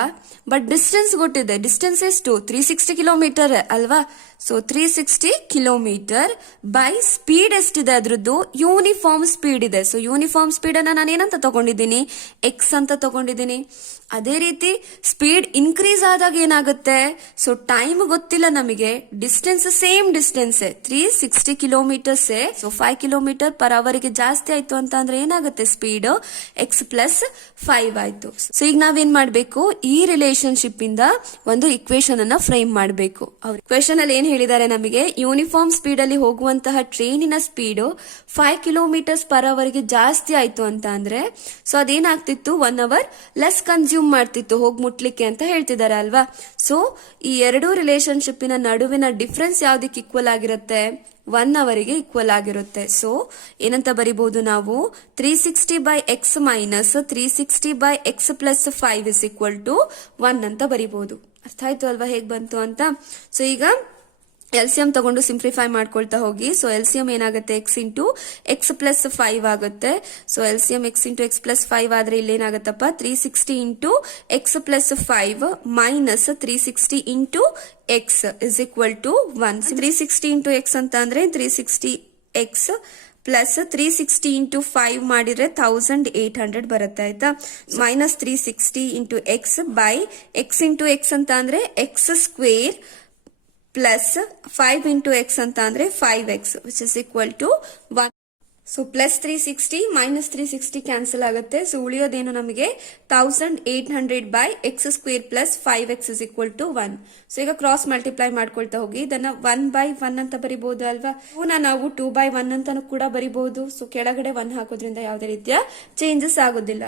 ಬಟ್ ಡಿಸ್ಟೆನ್ಸ್ ಗೊತ್ತಿದೆ. ಡಿಸ್ಟೆನ್ಸ್ ಎಷ್ಟು? 360 ಕಿಲೋಮೀಟರ್ ಅಲ್ವಾ? ಸೊ 360 ಕಿಲೋಮೀಟರ್ ಬೈ ಸ್ಪೀಡ್ ಎಷ್ಟಿದೆ ಅದ್ರದ್ದು? ಯೂನಿಫಾರ್ಮ್ ಸ್ಪೀಡ್ ಇದೆ. ಸೊ ಯೂನಿಫಾರ್ಮ್ ಸ್ಪೀಡ್ ಅನ್ನ ನಾನು ಏನಂತ ತಗೊಂಡಿದ್ದೀನಿ? ಎಕ್ಸ್ ಅಂತ ತಗೊಂಡಿದ್ದೀನಿ. ಅದೇ ರೀತಿ ಸ್ಪೀಡ್ ಇನ್ಕ್ರೀಸ್ ಆದಾಗ ಏನಾಗುತ್ತೆ? ಸೊ ಟೈಮ್ ಗೊತ್ತಿಲ್ಲ ನಮಗೆ, distance same distance 360 kilometres. So 5 kilometre per hour ಗೆ ಜಾಸ್ತಿ ಆಯ್ತು ಅಂತ ಅಂದ್ರೆ ಏನಾಗುತ್ತೆ? ಸ್ಪೀಡ್ ಎಕ್ಸ್ ಪ್ಲಸ್ 5 ಆಯ್ತು. ಸೊ ಈಗ ನಾವೇನ್ ಮಾಡ್ಬೇಕು? ಈ ರಿಲೇಶನ್ಶಿಪ್ ಇಂದ ಒಂದು ಇಕ್ವೇಶನ್ ಅನ್ನ ಫ್ರೇಮ್ ಮಾಡಬೇಕು. ಅವ್ರ ಇಕ್ವೇಶನ್ ಅಲ್ಲಿ ಏನ್ ಹೇಳಿದ್ದಾರೆ ನಮಗೆ? ಯೂನಿಫಾರ್ಮ್ ಸ್ಪೀಡ್ ಅಲ್ಲಿ ಹೋಗುವಂತಹ ಟ್ರೈನಿನ ಸ್ಪೀಡ್ 5 ಕಿಲೋಮೀಟರ್ಸ್ ಪರ್ ಅವರ್ ಗೆ ಜಾಸ್ತಿ ಆಯ್ತು ಅಂತ ಅಂದ್ರೆ ಸೊ ಅದೇನಾಗ್ತಿತ್ತು? 1 ಅವರ್ ಲೆಸ್ ಕನ್ಸ್ಯೂಮ್ ಮಾಡ್ತಿತ್ತು ಹೋಗಿ ಮುಟ್ಲಿಕ್ಕೆ ಅಂತ ಹೇಳ್ತಿದ್ದಾರೆ ಅಲ್ವಾ? ಸೊ ಈ ಎರಡು ರಿಲೇಶನ್ಶಿಪ್ಪಿನ ನಡುವಿನ ಡಿಫರೆನ್ಸ್ ಯಾವ್ದಕ್ಕೆ ಈಕ್ವಲ್ ಆಗಿರುತ್ತೆ? 1 ಅವರಿಗೆ ಈಕ್ವಲ್ ಆಗಿರುತ್ತೆ. ಸೊ ಏನಂತ ಬರಿಬಹುದು ನಾವು? 360 by X minus 360 by X plus 5 is equal to 1 ಅಂತ ಬರಿಬಹುದು. ಅರ್ಥ ಆಯ್ತು ಅಲ್ವಾ ಹೇಗ್ ಬಂತು ಅಂತ? ಸೊ ಈಗ ಎಲ್ಸಿಎಂ ತಗೊಂಡು ಸಿಂಪ್ಲಿಫೈ ಮಾಡ್ಕೊಳ್ತಾ ಹೋಗಿ. ಸೊ ಎಲ್ಸಿಎಂ ಏನಾಗುತ್ತೆ? ಎಕ್ಸ್ ಇಂಟು ಎಕ್ಸ್ ಪ್ಲಸ್ 5 ಆಗುತ್ತೆ. So LCM X into X plus 5 ಆದ್ರೆ ಇಲ್ಲಿ ಏನಾಗುತ್ತಪ್ಪ? 360 into X plus 5 minus 360 into X is equal to 1. 360 into X ಅಂತ ಅಂದ್ರೆ 360 ಎಕ್ಸ್ ಪ್ಲಸ್ 360 ಇಂಟು 5 ಮಾಡಿದ್ರೆ 1800 ಬರುತ್ತೆ. ಆಯ್ತಾ? Minus 360 into X by X into X ಅಂತ ಅಂದ್ರೆ X square plus 5 into X ಅಂತ ಅಂದ್ರೆ 5x which is equal to 1. So plus 360 minus 360 cancel ಆಗುತ್ತೆ. ಸೊ ಉಳಿಯೋದೇನು ನಮಗೆ? 1800 by X square plus 5x is equal to 1. So ಈಗ cross multiply ಮಾಡ್ಕೊಳ್ತಾ ಹೋಗಿ ಇದನ್ನ 1 ಬೈ 1 ಅಂತ ಬರಿಬಹುದು ಅಲ್ವಾ? ನಾವು 2 ಬೈ 1 ಅಂತಾನು ಕೂಡ ಬರಿಬಹುದು. ಸೊ ಕೆಳಗಡೆ 1 ಹಾಕೋದ್ರಿಂದ ಯಾವುದೇ ರೀತಿಯ ಚೇಂಜಸ್ ಆಗೋದಿಲ್ಲ.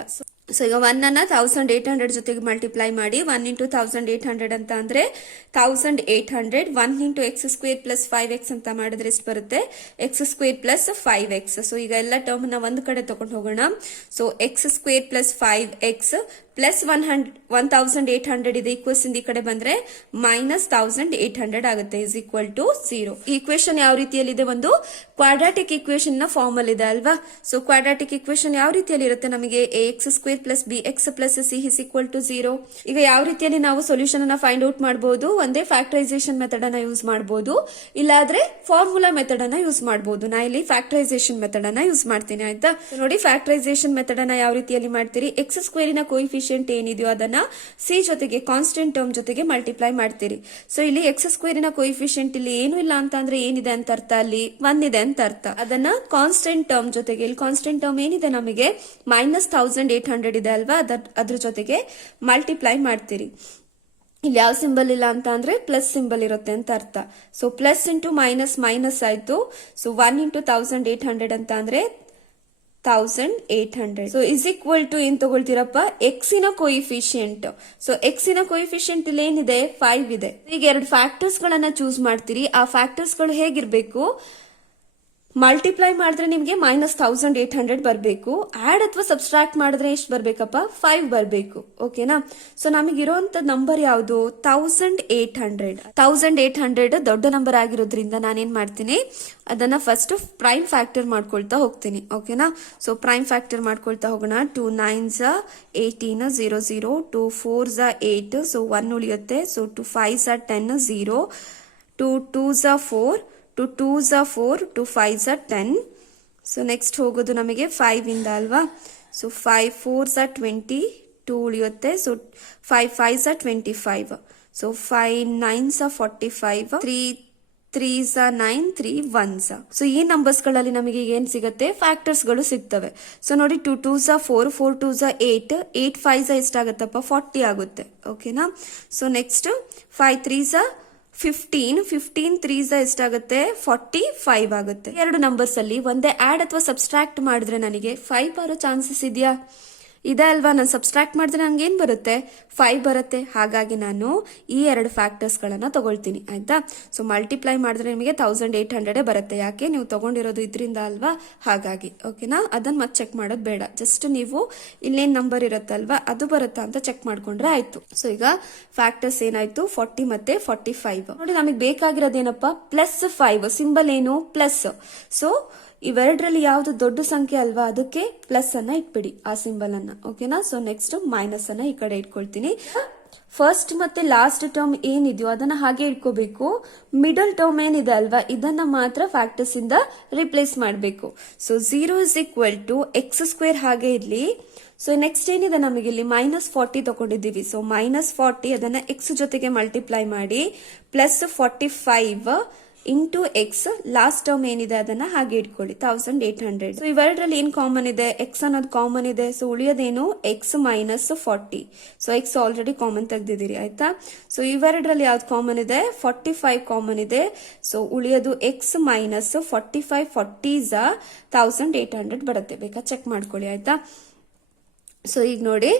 ಸೊ ಈಗ 1 ಅನ್ನ 1800 ಜೊತೆಗೆ ಮಲ್ಟಿಪ್ಲೈ ಮಾಡಿ 1 ಇಂಟು 1800 ಅಂತ ಅಂದ್ರೆ 1800. 1 into X square plus 5x ಅಂತ ಮಾಡಿದ್ರೆ ಎಷ್ಟು ಬರುತ್ತೆ? X square plus 5x. So ಈಗ ಎಲ್ಲ ಟರ್ಮ್ ನ ಒಂದು ಕಡೆ ತಗೊಂಡು ಹೋಗೋಣ. So X square plus 5x plus 1800 ಇದೆ ಈಕ್ವಲ್ಸ್ ಇಂದ ಈ ಕಡೆ ಬಂದ್ರೆ ಮೈನಸ್ 1800 ಆಗುತ್ತೆ ಇಸ್ ಈಕ್ವಲ್ ಟು 0. ಈ ಇಕ್ವೇಶನ್ ಯಾವ ರೀತಿಯಲ್ಲಿದೆ? ಒಂದು ಕ್ವಾಡ್ರಾಟಿಕ್ ಇಕ್ವೇಶನ್ ನ ಫಾರ್ಮ್ ಅಲ್ಲಿ ಇದೆ ಅಲ್ವಾ? ಸೊ ಕ್ವಾಡ್ರಾಟಿಕ್ ಇಕ್ವೇಶನ್ ಯಾವ ರೀತಿಯಲ್ಲಿ ಇರುತ್ತೆ? ನಮಗೆ X square plus B X plus C is equal to 0. ಈಗ ಯಾವ ರೀತಿಯಲ್ಲಿ ನಾವು ಸೊಲ್ಯೂಷನ್ ಅನ್ನ ಫೈಂಡ್ ಔಟ್ ಮಾಡಬಹುದು? ಒಂದೇ ಫ್ಯಾಕ್ಟರೈಸೇಷನ್ ಮೆಥಡ್ ಅನ್ನ ಯೂಸ್ ಮಾಡಬಹುದು, ಇಲ್ಲಾದ್ರೆ ಫಾರ್ಮುಲಾ ಮೆಥಡ್ ಅನ್ನ ಯೂಸ್ ಮಾಡಬಹುದು. ನಾ ಇಲ್ಲಿ ಫ್ಯಾಕ್ಟರೈಸೇಷನ್ ಮೆಥಡ್ ಅನ್ನ ಯೂಸ್ ಮಾಡ್ತೀನಿ. ಆಯ್ತಾ? ನೋಡಿ ಫ್ಯಾಕ್ಟರೈಸೇಷನ್ ಮೆಥಡ್ ಅನ್ನ ಯಾವ ರೀತಿಯಲ್ಲಿ ಮಾಡ್ತೀರಿ? ಎಕ್ಸ್ ಸ್ಕ್ವೇರಿನ ಕೋಎಫಿಷಿಯಂಟ್ ಏನಿದೆಯೋ ಅದನ್ನ ಸಿ ಜೊತೆಗೆ ಕಾನ್ಸ್ಟೆಂಟ್ ಟರ್ಮ್ ಜೊತೆಗೆ ಮಲ್ಟಿಪ್ಲೈ ಮಾಡ್ತೀರಿ. ಸೊ ಇಲ್ಲಿ ಎಕ್ಸ್ ಸ್ಕ್ವೇರಿನ ಕೋಎಫಿಷಿಯಂಟ್ ಇಲ್ಲಿ ಏನು ಇಲ್ಲ ಅಂತ ಅಂದ್ರೆ ಏನಿದೆ ಅಂತ ಅರ್ಥ? ಅಲ್ಲಿ 1 ಇದೆ ಅಂತ ಅರ್ಥ. ಅದನ್ನ ಕಾನ್ಸ್ಟೆಂಟ್ ಟರ್ಮ್ ಜೊತೆಗೆ, ಇಲ್ಲಿ ಕಾನ್ಸ್ಟೆಂಟ್ ಟರ್ಮ್ ಏನಿದೆ ನಮಗೆ ಮೈನಸ್ 1800 ಇದೆ ಅಲ್ವಾ? ಅದ್ರ ಜೊತೆಗೆ ಮಲ್ಟಿಪ್ಲೈ ಮಾಡ್ತೀರಿ. ಇಲ್ಲಿ ಯಾವ ಸಿಂಬಲ್ ಇಲ್ಲ ಅಂತ ಅಂದ್ರೆ ಪ್ಲಸ್ ಸಿಂಬಲ್ ಇರುತ್ತೆ ಅಂತ ಅರ್ಥ. So plus into minus minus ಆಯ್ತು. ಸೊ 1 ಇಂಟು 1800 ಅಂತ ಅಂದ್ರೆ 1800. ಸೊ ಇಸ್ ಈಕ್ವಲ್ ಟು ಏನ್ ತಗೊಳ್ತೀರಪ್ಪ? ಎಕ್ಸಿನ ಕೋಯಿಫಿಷಿಯಂಟ್. ಸೊ ಎಕ್ಸಿನ ಕೋಯಿಫಿಷಿಯಂಟ್ ಇಲ್ಲಿ ಏನಿದೆ? 5 ಇದೆ. ಈಗ 2 ಫ್ಯಾಕ್ಟರ್ಸ್ ಗಳನ್ನ ಚೂಸ್ ಮಾಡ್ತೀರಿ. ಆ ಫ್ಯಾಕ್ಟರ್ಸ್ ಗಳು ಹೇಗಿರ್ಬೇಕು? ಮಲ್ಟಿಪ್ಲೈ ಮಾಡಿದ್ರೆ ನಿಮ್ಗೆ ಮೈನಸ್ 1800 ಬರಬೇಕು. ಆಡ್ ಅಥವಾ ಸಬ್ಸ್ಟ್ರಾಕ್ಟ್ ಮಾಡಿದ್ರೆ ಎಷ್ಟು ಬರ್ಬೇಕಪ್ಪ? 5 ಬರಬೇಕು. ಓಕೆನಾ? ಸೊ ನಮಗಿರುವಂತ ನಂಬರ್ ಯಾವುದು? 1800 ದೊಡ್ಡ ನಂಬರ್ ಆಗಿರೋದ್ರಿಂದ ನಾನೇನ್ ಮಾಡ್ತೀನಿ? ಅದನ್ನ ಫಸ್ಟ್ ಪ್ರೈಮ್ ಫ್ಯಾಕ್ಟರ್ ಮಾಡ್ಕೊಳ್ತಾ ಹೋಗ್ತೀನಿ. ಓಕೆನಾ? ಸೊ ಪ್ರೈಮ್ ಫ್ಯಾಕ್ಟರ್ ಮಾಡ್ಕೊಳ್ತಾ ಹೋಗೋಣ. 2 9s 18 0 0 2 4s 8. ಸೊ 1 ಉಳಿಯುತ್ತೆ. So 2 5s 10 0 2 2s 4 2 2s 4 2 5s 10. So next ಹೋಗೋದು ನಮಗೆ 5 ಇಂದ ಅಲ್ವಾ? ಸೊ 5 4s 20 2 ಉಳಿಯುತ್ತೆ. So 5 5s 25. So 5 9s 45 3 3s 9 3 1s. So ಈ ನಂಬರ್ಸ್ ಗಳಲ್ಲಿ ನಮಗೆ ಏನ್ ಸಿಗುತ್ತೆ? ಫ್ಯಾಕ್ಟರ್ಸ್ ಗಳು ಸಿಗ್ತವೆ. ಸೊ ನೋಡಿ 2 2s 4 4 2s 8 8 5s ಎಷ್ಟಾಗತ್ತಪ್ಪ? 40 ಆಗುತ್ತೆ. ಓಕೆನಾ? ಸೊ ನೆಕ್ಸ್ಟ್ 5 3s 15 15 3s ಎಷ್ಟಾಗುತ್ತೆ? 45 ಆಗುತ್ತೆ. 2 ನಂಬರ್ಸ್ ಅಲ್ಲಿ ಒಂದೇ ಆಡ್ ಅಥವಾ ಸಬ್ಸ್ಟ್ರಾಕ್ಟ್ ಮಾಡಿದ್ರೆ ನನಗೆ 5 ಬರೋ ಚಾನ್ಸಸ್ ಇದೆಯಾ? ಇದೆ ಅಲ್ವಾ? ನಾನು ಸಬ್ಸ್ಟ್ರಾಕ್ಟ್ ಮಾಡಿದ್ರೆ ನಂಗೆ ಏನ್ ಬರುತ್ತೆ? 5 ಬರುತ್ತೆ. ಹಾಗಾಗಿ ನಾನು ಈ 2 ಫ್ಯಾಕ್ಟರ್ಸ್ ಗಳನ್ನ ತಗೊಳ್ತೀನಿ. ಆಯ್ತಾ? ಸೊ ಮಲ್ಟಿಪ್ಲೈ ಮಾಡಿದ್ರೆ ನಿಮಗೆ 1800 ಬರುತ್ತೆ. ಯಾಕೆ? ನೀವು ತಗೊಂಡಿರೋದು ಇದರಿಂದ ಅಲ್ವಾ? ಹಾಗಾಗಿ. ಓಕೆನಾ? ಅದನ್ನ ಮತ್ತೆ ಚೆಕ್ ಮಾಡೋದು ಬೇಡ. ಜಸ್ಟ್ ನೀವು ಇಲ್ಲೇನ್ ನಂಬರ್ ಇರುತ್ತಲ್ವಾ ಅದು ಬರುತ್ತಾ ಅಂತ ಚೆಕ್ ಮಾಡ್ಕೊಂಡ್ರೆ ಆಯ್ತು. ಸೊ ಈಗ ಫ್ಯಾಕ್ಟರ್ಸ್ ಏನಾಯ್ತು? 40 ಮತ್ತೆ 45. ನೋಡಿ ನಮಗೆ ಬೇಕಾಗಿರೋದೇನಪ್ಪ? +5. ಸಿಂಬಲ್ ಏನು? ಪ್ಲಸ್. ಸೊ ಇವೆರಡರಲ್ಲಿ ಯಾವ್ದು ದೊಡ್ಡ ಸಂಖ್ಯೆ ಅಲ್ವಾ, ಅದಕ್ಕೆ ಪ್ಲಸ್ ಅನ್ನ ಇಟ್ಬಿಡಿ, ಆ ಸಿಂಬಲ್ ಅನ್ನ. ಓಕೆನಾ. ಸೊ ನೆಕ್ಸ್ಟ್ ಮೈನಸ್ ಅನ್ನ ಈ ಕಡೆ ಇಟ್ಕೊಳ್ತೀನಿ. ಫಸ್ಟ್ ಮತ್ತೆ ಲಾಸ್ಟ್ ಟರ್ಮ್ ಏನಿದೆಯೋ ಅದನ್ನ ಹಾಗೆ ಇಟ್ಕೋಬೇಕು. ಮಿಡಲ್ ಟರ್ಮ್ ಏನಿದೆ ಅಲ್ವಾ, ಇದನ್ನ ಮಾತ್ರ ಫ್ಯಾಕ್ಟರ್ಸ್ ಇಂದ ರಿಪ್ಲೇಸ್ ಮಾಡಬೇಕು. ಸೊ 0 = x² ಹಾಗೆ ಇರ್ಲಿ. ಸೊ ನೆಕ್ಸ್ಟ್ ಏನಿದೆ ನಮಗೆ ಇಲ್ಲಿ -40 ತಗೊಂಡಿದ್ದೀವಿ. ಸೊ -40 ಅದನ್ನ x ಜೊತೆಗೆ ಮಲ್ಟಿಪ್ಲೈ ಮಾಡಿ +45 ಇಂಟು ಎಕ್ಸ್. ಲಾಸ್ಟ್ ಟರ್ಮ್ ಏನಿದೆ ಅದನ್ನ ಹಾಗೆ ಇಟ್ಕೊಳ್ಳಿ 1800. ಸೊ ಇವೆರಡರಲ್ಲಿ ಏನ್ ಕಾಮನ್ ಇದೆ, ಎಕ್ಸ್ ಅನ್ನೋದು ಕಾಮನ್ ಇದೆ. ಸೊ ಉಳಿಯೋದೇನು x - 40. So X already common ತೆಗ್ದಿದ್ದೀರಿ ಆಯ್ತಾ. ಸೊ ಇವೆರಡರಲ್ಲಿ ಯಾವ್ದು ಕಾಮನ್ ಇದೆ, 45 ಕಾಮನ್ ಇದೆ. ಸೊ ಉಳಿಯೋದು x - 45, 40s 1800 ಬರುತ್ತೆ. ಬೇಕಾ ಚೆಕ್ ಮಾಡ್ಕೊಳ್ಳಿ ಆಯ್ತಾ. ಸೊ ಈಗ ನೋಡಿ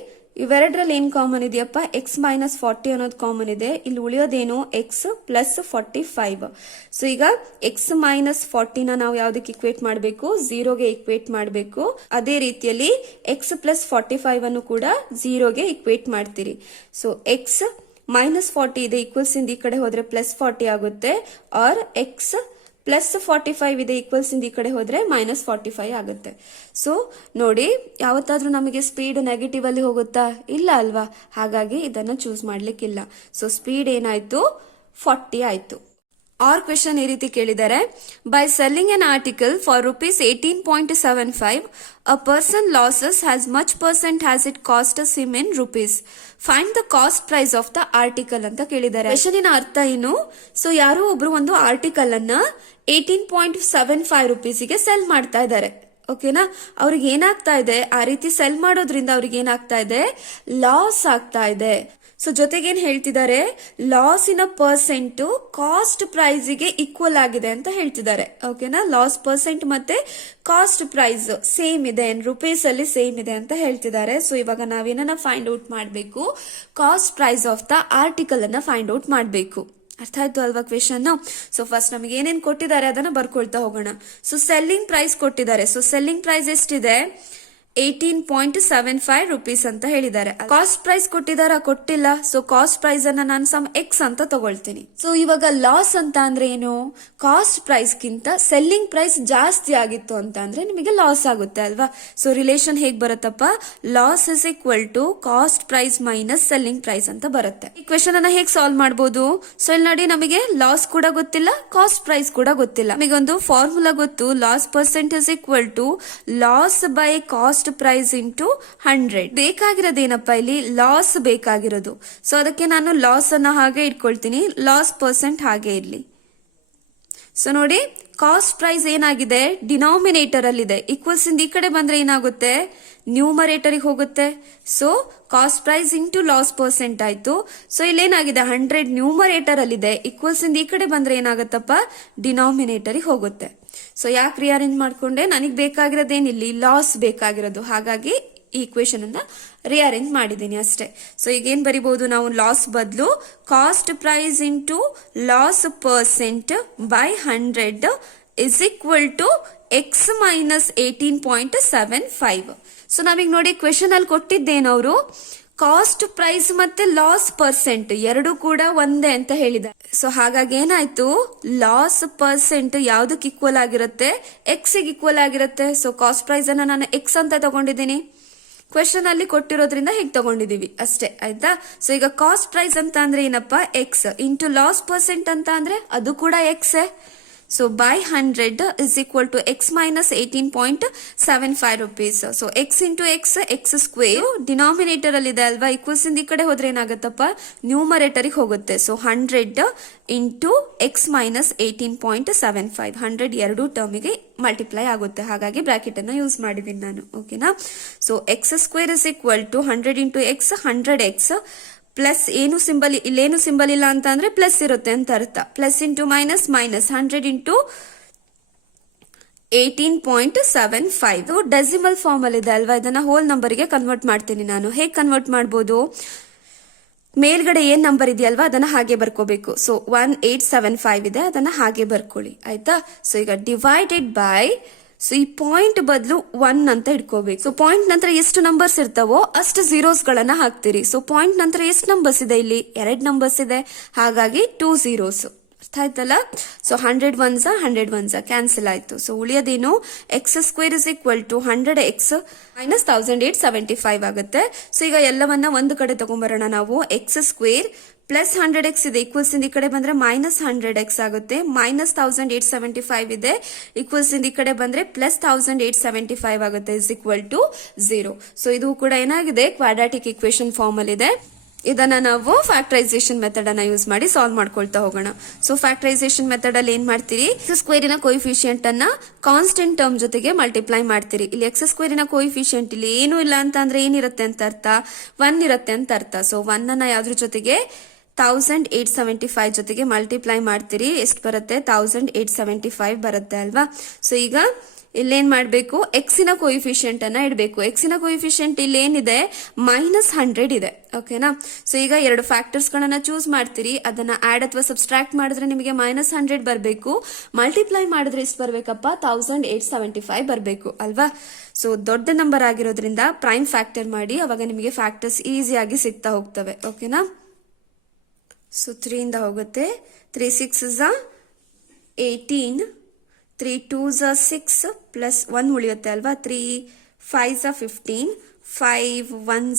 ಇವೆರಡರಲ್ಲಿ ಏನ್ ಕಾಮನ್ ಇದೆಯಪ್ಪ, x - 40 ಅನ್ನೋದು ಕಾಮನ್ ಇದೆ. ಇಲ್ಲಿ ಉಳಿಯೋದೇನು x + 45. ಸೊ ಈಗ x - 40ನ ನಾವು ಯಾವ್ದಕ್ಕೆ ಇಕ್ವೇಟ್ ಮಾಡಬೇಕು, 0ಗೆ ಇಕ್ವೇಟ್ ಮಾಡಬೇಕು. ಅದೇ ರೀತಿಯಲ್ಲಿ x + 45 ಅನ್ನು ಕೂಡ 0ಗೆ ಇಕ್ವೇಟ್ ಮಾಡ್ತೀರಿ. ಸೊ x - 40 ಇದೆ, ಈಕ್ವಲ್ಸ್ ಇಂದ ಈ ಕಡೆ ಹೋದ್ರೆ +40 ಆಗುತ್ತೆ. ಆರ್ x +45 ಇದೆ, ಈಕ್ವಲ್ಸ್ ಇಂದ ಈ ಕಡೆ ಹೋದ್ರೆ -45 ಆಗುತ್ತೆ. ಸೊ ನೋಡಿ, ಯಾವತ್ತಾದ್ರೂ ನಮಗೆ ಸ್ಪೀಡ್ ನೆಗೆಟಿವ್ ಅಲ್ಲಿ ಹೋಗುತ್ತಾ, ಇಲ್ಲ ಅಲ್ವಾ. ಹಾಗಾಗಿ ಇದನ್ನ ಚೂಸ್ ಮಾಡ್ಲಿಕ್ಕಿಲ್ಲ. ಸೊ ಸ್ಪೀಡ್ ಏನಾಯ್ತು, 40 ಆಯ್ತು. ಆರ್ ಕ್ವೆಶನ್ ಈ ರೀತಿ ಕೇಳಿದ್ದಾರೆ, by selling an article for ₹18.75 a person loses has much percent has it cost him in rupees. Find the cost price of the article ಅಂತ ಕೇಳಿದ್ದಾರೆ. ಕ್ವೆಶನಿನ ಅರ್ಥ ಏನು, ಸೊ ಯಾರೋ ಒಬ್ರು ಒಂದು ಆರ್ಟಿಕಲ್ ಅನ್ನ 18.75 ರುಪೀಸ್ಗೆ ಸೆಲ್ ಮಾಡ್ತಾ ಇದ್ದಾರೆ. ಓಕೆನಾ. ಅವ್ರಿಗೆ ಏನಾಗ್ತಾ ಇದೆ, ಆ ರೀತಿ ಸೆಲ್ ಮಾಡೋದ್ರಿಂದ ಅವ್ರಿಗೆ ಏನಾಗ್ತಾ ಇದೆ, ಲಾಸ್ ಆಗ್ತಾ ಇದೆ. ಸೊ ಜೊತೆಗೇನ್ ಹೇಳ್ತಿದ್ದಾರೆ, ಲಾಸಿನ ಪರ್ಸೆಂಟ್ ಕಾಸ್ಟ್ ಪ್ರೈಸ್ಗೆ ಈಕ್ವಲ್ ಆಗಿದೆ ಅಂತ ಹೇಳ್ತಿದ್ದಾರೆ. ಓಕೆನಾ. ಲಾಸ್ ಪರ್ಸೆಂಟ್ ಮತ್ತೆ ಕಾಸ್ಟ್ ಪ್ರೈಸ್ ಸೇಮ್ ಇದೆ, ರುಪೀಸ್ ಅಲ್ಲಿ ಸೇಮ್ ಇದೆ ಅಂತ ಹೇಳ್ತಿದ್ದಾರೆ. ಸೊ ಇವಾಗ ನಾವೇನ ಫೈಂಡ್ ಔಟ್ ಮಾಡಬೇಕು, cost price of the article ಅನ್ನ ಫೈಂಡ್ ಔಟ್ ಮಾಡಬೇಕು. ಅರ್ಥ ಆಯ್ತು ಅಲ್ವಾ ಕ್ವೆಶನ್. ಸೊ ಫಸ್ಟ್ ನಮಗೆ ಏನೇನ್ ಕೊಟ್ಟಿದ್ದಾರೆ ಅದನ್ನ ಬರ್ಕೊಳ್ತಾ ಹೋಗೋಣ. ಸೊ ಸೆಲ್ಲಿಂಗ್ ಪ್ರೈಸ್ ಕೊಟ್ಟಿದ್ದಾರೆ. ಸೊ ಸೆಲ್ಲಿಂಗ್ ಪ್ರೈಸ್ ಎಷ್ಟಿದೆ, 18.75 ರುಪೀಸ್ ಅಂತ ಹೇಳಿದ್ದಾರೆ. ಕಾಸ್ಟ್ ಪ್ರೈಸ್ ಕೊಟ್ಟಿಲ್ಲ. ಸೊ ಕಾಸ್ಟ್ ಪ್ರೈಸ್ ಅನ್ನ ನಾನು ಸಮ್ ಎಕ್ಸ್ ಅಂತ ತಗೊಳ್ತೀನಿ. ಸೊ ಇವಾಗ ಲಾಸ್ ಅಂತ ಅಂದ್ರೆ ಏನು, ಕಾಸ್ಟ್ ಪ್ರೈಸ್ ಗಿಂತ ಸೆಲ್ಲಿಂಗ್ ಪ್ರೈಸ್ ಜಾಸ್ತಿ ಆಗಿತ್ತು ಅಂತ ಅಂದ್ರೆ ನಿಮಗೆ ಲಾಸ್ ಆಗುತ್ತೆ ಅಲ್ವಾ. ಸೊ ರಿಲೇಷನ್ ಹೇಗ್ ಬರುತ್ತಪ್ಪ, loss = cost price - selling price ಅಂತ ಬರುತ್ತೆ. ಈ ಕ್ವೆಶನ್ ಅನ್ನ ಹೇಗ್ ಸಾಲ್ವ್ ಮಾಡಬಹುದು, ಸೊ ಇಲ್ಲಿ ನೋಡಿ, ನಮಗೆ ಲಾಸ್ ಕೂಡ ಗೊತ್ತಿಲ್ಲ, ಕಾಸ್ಟ್ ಪ್ರೈಸ್ ಕೂಡ ಗೊತ್ತಿಲ್ಲ. ನಮಗೆ ಒಂದು ಫಾರ್ಮುಲಾ ಗೊತ್ತು, loss percent = loss by cost price into 100. ಬೇಕಾಗಿರೋದೇನಪ್ಪ ಇಲ್ಲಿ, ಲಾಸ್ ಬೇಕಾಗಿರೋದು. ಸೊ ಅದಕ್ಕೆ ನಾನು ಲಾಸ್ ಅನ್ನ ಹಾಗೆ ಇಟ್ಕೊಳ್ತೀನಿ, ಲಾಸ್ ಪರ್ಸೆಂಟ್ ಹಾಗೆ ಇರ್ಲಿ. ಸೊ ನೋಡಿ, ಕಾಸ್ಟ್ ಪ್ರೈಸ್ ಏನಾಗಿದೆ, ಡಿನಾಮಿನೇಟರ್ ಅಲ್ಲಿ ಇದೆ. ಈಕ್ವಲ್ಸ್ ಇಂದ ಈ ಕಡೆ ಬಂದ್ರೆ ಏನಾಗುತ್ತೆ, ನ್ಯೂಮರೇಟರ್ ಹೋಗುತ್ತೆ. So cost price into loss percent ಆಯ್ತು. ಸೊ ಇಲ್ಲೇನಾಗಿದೆ, 100 ನ್ಯೂಮರೇಟರ್ ಅಲ್ಲಿ ಇದೆ. ಈಕ್ವಲ್ಸ್ ಇಂದ ಈ ಕಡೆ ಬಂದ್ರೆ ಏನಾಗತ್ತಪ್ಪ, ಡಿನಾಮಿನೇಟರ್ ಹೋಗುತ್ತೆ. ಸೊ ಯಾಕೆ ರಿಅರೇಂಜ್ ಮಾಡ್ಕೊಂಡೆ, ನನಗೆ ಬೇಕಾಗಿರೋದೇನಿಲ್ಲಿ, ಲಾಸ್ ಬೇಕಾಗಿರೋದು. ಹಾಗಾಗಿ ಈ ಇಕ್ವೇಶನ್ ಅನ್ನ ರಿಅರೇಂಜ್ ಮಾಡಿದ್ದೀನಿ ಅಷ್ಟೇ. ಸೊ ಈಗ ಏನ್ ಬರಿಬಹುದು ನಾವು, ಲಾಸ್ ಬದಲು cost price into loss percent by 100 is equal to x - 18.75. So ನಾವೀಗ ನೋಡಿ, ಕ್ವೆಶನ್ ಅಲ್ಲಿ ಕೊಟ್ಟಿದ್ದೇನವರು ಕಾಸ್ಟ್ ಪ್ರೈಸ್ ಮತ್ತೆ ಲಾಸ್ ಪರ್ಸೆಂಟ್ ಎರಡು ಕೂಡ ಒಂದೇ ಅಂತ ಹೇಳಿದ್ದಾರೆ. ಸೊ ಹಾಗಾಗಿ ಏನಾಯ್ತು, ಲಾಸ್ ಪರ್ಸೆಂಟ್ ಯಾವ್ದಕ್ಕೆ ಈಕ್ವಲ್ ಆಗಿರುತ್ತೆ, ಎಕ್ಸ್ ಈಕ್ವಲ್ ಆಗಿರುತ್ತೆ. ಸೊ ಕಾಸ್ಟ್ ಪ್ರೈಸ್ ಅನ್ನ ನಾನು ಎಕ್ಸ್ ಅಂತ ತಗೊಂಡಿದ್ದೀನಿ, ಕ್ವೆಶನ್ ಅಲ್ಲಿ ಕೊಟ್ಟಿರೋದ್ರಿಂದ ಹೀಗೆ ತಗೊಂಡಿದೀವಿ ಅಷ್ಟೇ ಆಯ್ತಾ. ಸೊ ಈಗ ಕಾಸ್ಟ್ ಪ್ರೈಸ್ ಅಂತ ಅಂದ್ರೆ ಏನಪ್ಪಾ, ಎಕ್ಸ್ ಇಂಟು ಲಾಸ್ ಪರ್ಸೆಂಟ್ ಅಂತ ಅಂದ್ರೆ ಅದು ಕೂಡ X. So by 100 is equal to x - 18.75 rupees. So x into X square denominator ಅಲ್ಲಿ ಇದೆ ಅಲ್ವಾ, ಈಕ್ವಲ್ಸ್ ಇಂದ ಈ ಕಡೆ ಹೋದ್ರೆ ಏನಾಗತ್ತಪ್ಪ, ನ್ಯೂಮರೇಟರ್ ಹೋಗುತ್ತೆ. ಸೊ 100 ಇಂಟು x - 18.75, 100 ಎರಡು ಟರ್ಮಿಗೆ ಮಲ್ಟಿಪ್ಲೈ ಆಗುತ್ತೆ. ಹಾಗಾಗಿ ಬ್ರಾಕೆಟ್ ಅನ್ನ ಯೂಸ್ ಮಾಡಿದ್ದೀನಿ ನಾನು. ಓಕೆನಾ. So x² is equal to 100 into x, 100x plus ಏನು ಸಿಂಬಲ್, ಇಲ್ಲೇನು ಸಿಂಬಲ್ ಇಲ್ಲ ಅಂತ ಅಂದ್ರೆ ಪ್ಲಸ್ ಇರುತ್ತೆ ಅಂತ ಅರ್ಥ. Plus into minus, 100 into 18.75 decimal form ಅಲ್ಲಿ ಇದೆ ಅಲ್ವಾ, ಇದನ್ನ ಹೋಲ್ ನಂಬರ್ಗೆ ಕನ್ವರ್ಟ್ ಮಾಡ್ತೀನಿ ನಾನು. ಹೇಗೆ ಕನ್ವರ್ಟ್ ಮಾಡಬಹುದು, ಮೇಲ್ಗಡೆ ಏನ್ ನಂಬರ್ ಇದೆಯಲ್ವಾ ಅದನ್ನ ಹಾಗೆ ಬರ್ಕೋಬೇಕು. ಸೊ 1875 ಇದೆ, ಅದನ್ನ ಹಾಗೆ ಬರ್ಕೊಳ್ಳಿ ಆಯ್ತಾ. ಸೊ ಈಗ ಡಿವೈಡೆಡ್ ಬೈ, ಸೊ ಈ ಪಾಯಿಂಟ್ ಬದಲು 1 ಅಂತ ಇಟ್ಕೋಬೇಕು. ಸೊ ಪಾಯಿಂಟ್ ನಂತರ ಎಷ್ಟು ನಂಬರ್ಸ್ ಇರ್ತಾವೋ ಅಷ್ಟು ಝೀರೋಸ್ ಗಳನ್ನ ಹಾಕ್ತಿರಿ. ಸೊ ಪಾಯಿಂಟ್ ನಂತರ ಎಷ್ಟು ನಂಬರ್ಸ್ ಇದೆ, ಇಲ್ಲಿ 2 ನಂಬರ್ಸ್ ಇದೆ, ಹಾಗಾಗಿ 2 zeros. ಅರ್ಥ ಆಯ್ತಲ್ಲ. ಸೊ 100 ಒನ್ಸ ಕ್ಯಾನ್ಸಲ್ ಆಯ್ತು. ಸೊ ಉಳಿಯೋದೇನು x square is equal to 100x minus 1875 ಆಗುತ್ತೆ. ಸೊ ಈಗ ಎಲ್ಲವನ್ನ ಒಂದು ಕಡೆ ತಗೊಂಡ್ಬರೋಣ ನಾವು. ಎಕ್ಸ್ ಸ್ಕ್ವೇರ್ ಪ್ಲಸ್ 100x ಇದೆ, ಈಕ್ವಲ್ಸ್ ಇಂದ ಈ ಕಡೆ ಬಂದ್ರೆ ಮೈನಸ್ 100x ಆಗುತ್ತೆ. ಮೈನಸ್ 1875 ಇದೆ, ಈಕ್ವಲ್ಸ್ ಇಂದ ಈ ಕಡೆ ಬಂದ್ರೆ ಪ್ಲಸ್ 1875 ಆಗುತ್ತೆ, ಇಸ್ ಈಕ್ವಲ್ ಟು 0. ಸೊ ಇದು ಕೂಡ ಏನಾಗಿದೆ, ಕ್ವಾಡ್ರಾಟಿಕ್ ಇಕ್ವೇಶನ್ ಫಾರ್ಮ್ ಅಲ್ಲಿ ಇದೆ. ಇದನ್ನ ನಾವು ಫ್ಯಾಕ್ಟರೈಸೇಷನ್ ಮೆಥಡ್ ಅನ್ನ ಯೂಸ್ ಮಾಡಿ ಸಾಲ್ವ್ ಮಾಡ್ಕೊಳ್ತಾ ಹೋಗೋಣ. ಸೊ ಫ್ಯಾಕ್ಟರೈಸೇಷನ್ ಮೆಥಡ್ ಅಲ್ಲಿ ಏನ್ ಮಾಡ್ತೀರಿ, ಎಕ್ಸ್ ಸ್ಕ್ವೇರಿನ ಕೋಯಿಫಿಷಿಯಂಟ್ ಅನ್ನ ಕಾನ್ಸ್ಟೆಂಟ್ ಟರ್ಮ್ ಜೊತೆಗೆ ಮಲ್ಟಿಪ್ಲೈ ಮಾಡ್ತೀರಿ. ಇಲ್ಲಿ ಎಕ್ಸ್ ಸ್ಕ್ವೇರಿನ ಕೋಯಿಫಿಷಿಯಂಟ್ ಇಲ್ಲಿ ಏನು ಇಲ್ಲ ಅಂತ ಅಂದ್ರೆ ಏನಿರುತ್ತೆ ಅಂತ ಅರ್ಥ, 1 ಇರುತ್ತೆ ಅಂತ ಅರ್ಥ. ಸೊ 1 ಅನ್ನ ಯಾವ್ದ್ರ ಜೊತೆಗೆ 1875 ಜೊತೆಗೆ ಮಲ್ಟಿಪ್ಲೈ ಮಾಡ್ತೀರಿ. ಎಷ್ಟು ಬರುತ್ತೆ, 1875 ಬರುತ್ತೆ ಅಲ್ವಾ. ಸೊ ಈಗ ಇಲ್ಲೇನ್ ಮಾಡ್ಬೇಕು, ಎಕ್ಸಿನ ಕೋಯಿಫಿಷಿಯಂಟ್ ಅನ್ನ ಇಡಬೇಕು. ಎಕ್ಸಿನ ಕೋಯಿಫಿಷಿಯಂಟ್ ಇಲ್ಲಿ ಏನಿದೆ, -100 ಇದೆ. ಓಕೆನಾ. ಸೊ ಈಗ 2 ಫ್ಯಾಕ್ಟರ್ಸ್ ಗಳನ್ನ ಚೂಸ್ ಮಾಡ್ತೀರಿ. ಅದನ್ನ ಆಡ್ ಅಥವಾ ಸಬ್ಸ್ಟ್ರಾಕ್ಟ್ ಮಾಡಿದ್ರೆ ನಿಮಗೆ -100 ಬರಬೇಕು. ಮಲ್ಟಿಪ್ಲೈ ಮಾಡಿದ್ರೆ ಎಷ್ಟು ಬರ್ಬೇಕಪ್ಪ, 1875 ಬರಬೇಕು ಅಲ್ವಾ. ಸೊ ದೊಡ್ಡ ನಂಬರ್ ಆಗಿರೋದ್ರಿಂದ ಪ್ರೈಮ್ ಫ್ಯಾಕ್ಟರ್ ಮಾಡಿ, ಅವಾಗ ನಿಮಗೆ ಫ್ಯಾಕ್ಟರ್ಸ್ ಈಸಿಯಾಗಿ ಸಿಗ್ತಾ ಹೋಗ್ತವೆ. ಓಕೆನಾ. ಸೊ 3 ಇಂದ ಹೋಗುತ್ತೆ, 3 6 18, 3 2 6 ಪ್ಲಸ್ 1 ಉಳಿಯುತ್ತೆ ಅಲ್ವಾ. 3 5 15, 5 1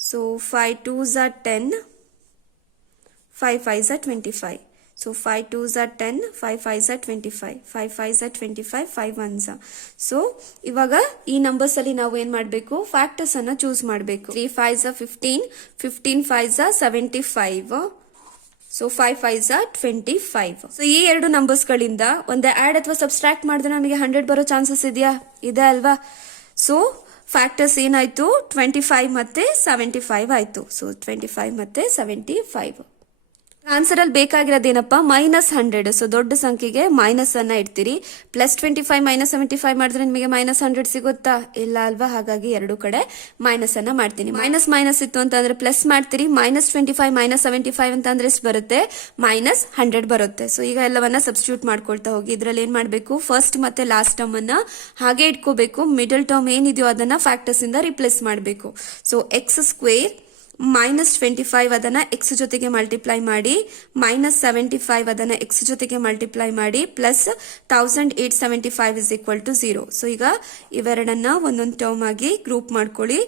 ಸೊ 5 2 10, 5 5 25. ಸೊ 5 2 10, 5 5 25, 5 5 25, 5 1. ಸೊ ಇವಾಗ ಈ ನಂಬರ್ಸ್ ಅಲ್ಲಿ ನಾವು ಏನ್ ಮಾಡ್ಬೇಕು, ಫ್ಯಾಕ್ಟರ್ಸ್ ಅನ್ನ ಚೂಸ್ ಮಾಡ್ಬೇಕು. 3 5 15, 15 5 75, ಸೊ 5 5 25. ಸೊ ಈ 2 ನಂಬರ್ಸ್ ಗಳಿಂದ ಒಂದೇ ಆಡ್ ಅಥವಾ ಸಬ್ಸ್ಟ್ರಾಕ್ಟ್ ಮಾಡಿದ್ರೆ ನಮಗೆ 100 ಬರೋ ಚಾನ್ಸಸ್ ಇದೆಯಾ, ಇದೆ ಅಲ್ವಾ. ಸೊ ಫ್ಯಾಕ್ಟರ್ಸ್ ಏನಾಯ್ತು, 25 ಮತ್ತೆ 75 ಆಯ್ತು. ಸೊ 25 ಮತ್ತೆ 75. ಆನ್ಸರ್ ಅಲ್ಲಿ ಬೇಕಾಗಿರೋದೇನಪ್ಪ, -100. ಸೊ ದೊಡ್ಡ ಸಂಖ್ಯೆಗೆ ಮೈನಸ್ ಅನ್ನ ಇಡ್ತೀರಿ. +25 -75 ಮಾಡಿದ್ರೆ ನಿಮಗೆ -100 ಸಿಗುತ್ತಾ, ಇಲ್ಲ ಅಲ್ವಾ. ಹಾಗಾಗಿ 2 ಕಡೆ ಮೈನಸ್ ಅನ್ನ ಮಾಡ್ತೀನಿ. ಮೈನಸ್ ಇತ್ತು ಅಂತ ಅಂದ್ರೆ ಪ್ಲಸ್ ಮಾಡ್ತೀರಿ. -25 -75 ಅಂತ ಅಂದ್ರೆ ಎಷ್ಟು ಬರುತ್ತೆ, -100 ಬರುತ್ತೆ. ಸೊ ಈಗ ಎಲ್ಲವನ್ನ ಸಬ್ಸ್ಟಿಟ್ಯೂಟ್ ಮಾಡ್ಕೊಳ್ತಾ ಹೋಗಿ. ಇದ್ರಲ್ಲಿ ಏನ್ ಮಾಡ್ಬೇಕು, ಫಸ್ಟ್ ಮತ್ತೆ ಲಾಸ್ಟ್ ಟರ್ಮ್ ಅನ್ನ ಹಾಗೆ ಇಟ್ಕೋಬೇಕು. ಮಿಡಲ್ ಟರ್ಮ್ ಏನಿದೆಯೋ ಅದನ್ನ ಫ್ಯಾಕ್ಟರ್ಸ್ ಇಂದ ರಿಪ್ಲೇಸ್ ಮಾಡಬೇಕು. ಸೊ ಎಕ್ಸ್ ಸ್ಕ್ವೇರ್ -25 ಅದನ್ನ ಎಕ್ಸ್ ಜೊತೆಗೆ ಮಲ್ಟಿಪ್ಲೈ ಮಾಡಿ, -75 ಅದನ್ನ ಎಕ್ಸ್ ಜೊತೆಗೆ ಮಲ್ಟಿಪ್ಲೈ ಮಾಡಿ, plus 1875 is equal to 0. So ಈಗ ಇವೆರಡನ್ನ ಒಂದೊಂದು ಟರ್ಮ್ ಆಗಿ ಗ್ರೂಪ್ ಮಾಡ್ಕೊಳ್ಳಿ.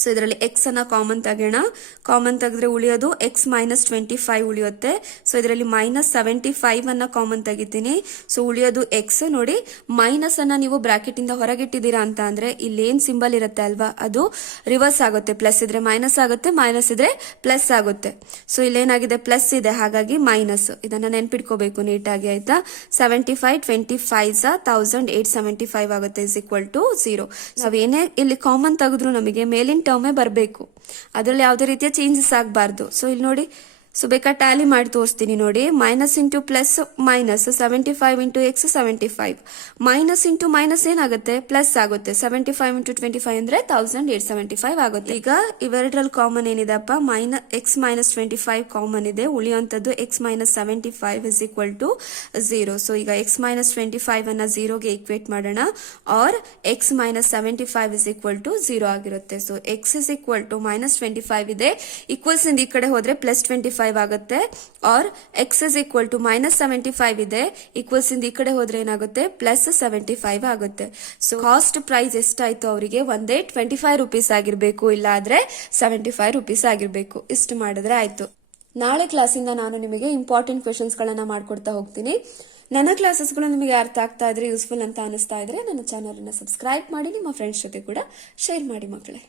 ಸೊ ಇದರಲ್ಲಿ ಎಕ್ಸ್ ಅನ್ನ ಕಾಮನ್ ತೆಗೋಣ. ಕಾಮನ್ ತೆಗೆದ್ರೆ ಉಳಿಯೋದು ಎಕ್ಸ್ -25 ಉಳಿಯುತ್ತೆ. ಸೊ ಇದರಲ್ಲಿ -75 ಅನ್ನ ಕಾಮನ್ ತೆಗಿತೀನಿ. ಸೊ ಉಳಿಯೋದು ಎಕ್ಸ್. ನೋಡಿ, ಮೈನಸ್ ಅನ್ನ ನೀವು ಬ್ರಾಕೆಟ್ ಇಂದ ಹೊರಗಿಟ್ಟಿದ್ದೀರಾ ಅಂತ ಅಂದ್ರೆ ಇಲ್ಲಿ ಏನ್ ಸಿಂಬಲ್ ಇರುತ್ತೆ ಅಲ್ವಾ, ಅದು ರಿವರ್ಸ್ ಆಗುತ್ತೆ. ಪ್ಲಸ್ ಇದ್ರೆ ಮೈನಸ್ ಆಗುತ್ತೆ, ಮೈನಸ್ ಇದ್ರೆ ಪ್ಲಸ್ ಆಗುತ್ತೆ. ಸೊ ಇಲ್ಲೇನಾಗಿದೆ, ಪ್ಲಸ್ ಇದೆ, ಹಾಗಾಗಿ ಮೈನಸ್. ಇದನ್ನ ನೆನ್ಪಿಟ್ಕೋಬೇಕು ನೀಟಾಗಿ, ಆಯ್ತಾ. 75 25 1875 ಆಗುತ್ತೆ, ಇಸ್ ಈಕ್ವಲ್ ಟು 0. ನಾವೇನೇ ಇಲ್ಲಿ ಕಾಮನ್ ತೆಗೆದ್ರು ನಮಗೆ ಮೇಲಿನ ಟರ್ಮೇ ಬರಬೇಕು, ಅದರಲ್ಲಿ ಯಾವುದೇ ರೀತಿಯ ಚೇಂಜಸ್ ಆಗಬಾರ್ದು. ಸೊ ಇಲ್ಲಿ ನೋಡಿ, ಸೊ ಬೇಕಾದ್ರೆ ಟ್ಯಾಲಿ ಮಾಡಿ ತೋರಿಸ್ತೀನಿ ನೋಡಿ. Minus into plus minus, 75 into x 75, minus into minus ಏನಾಗುತ್ತೆ, ಪ್ಲಸ್ ಆಗುತ್ತೆ. 75 ಇಂಟು 25 ಅಂದ್ರೆ 1875 ಆಗುತ್ತೆ. ಈಗ ಇವೆರಡರಲ್ಲಿ ಕಾಮನ್ ಏನಿದೆಪ್ಪ, ಎಕ್ಸ್ -25 ಕಾಮನ್ ಇದೆ. ಉಳಿಯುವಂತದ್ದು x -75 is equal to 0. So ಈಗ ಎಕ್ಸ್ -25 ಅನ್ನ 0ಗೆ ಈಕ್ವೇಟ್ ಮಾಡೋಣ, or x -75 is equal to 0 ಆಗಿರುತ್ತೆ. So x is equal to -25 ಇದೆ, ಈಕ್ವಲ್ಸ್ ಇಂದ ಈ ಕಡೆ ಹೋದ್ರೆ +25 ಆಗುತ್ತೆ. R X is equal to -75 ಇದೆ, ಈಕ್ವಲ್ಸ್ ಇಂದ ಈ ಕಡೆ ಹೋದ್ರೆ ಏನಾಗುತ್ತೆ, +75 ಆಗುತ್ತೆ. ಸೊ ಕಾಸ್ಟ್ ಪ್ರೈಸ್ ಎಷ್ಟಾಯ್ತು ಅವರಿಗೆ, ಒಂದೇ 25 ರೂಪೀಸ್ ಆಗಿರ್ಬೇಕು, ಇಲ್ಲ ಆದ್ರೆ 75 ರೂಪೀಸ್ ಆಗಿರ್ಬೇಕು. ಇಷ್ಟು ಮಾಡಿದ್ರೆ ಆಯ್ತು. ನಾಳೆ ಕ್ಲಾಸಿಂದ ನಾನು ನಿಮಗೆ ಇಂಪಾರ್ಟೆಂಟ್ ಕ್ವೆಶನ್ಸ್ ಗಳನ್ನ ಮಾಡ್ಕೊಡ್ತಾ ಹೋಗ್ತೀನಿ. ನನ್ನ ಕ್ಲಾಸಸ್ಗಳು ನಿಮಗೆ ಅರ್ಥ ಆಗ್ತಾ ಇದ್ರೆ, ಯೂಸ್ಫುಲ್ ಅಂತ ಅನಿಸ್ತಾ ಇದ್ರೆ ನನ್ನ ಚಾನಲ್ ಅನ್ನ ಸಬ್ಸ್ಕ್ರೈಬ್ ಮಾಡಿ, ನಿಮ್ಮ ಫ್ರೆಂಡ್ಸ್ ಜೊತೆ ಕೂಡ ಶೇರ್ ಮಾಡಿ ಮಕ್ಕಳೇ.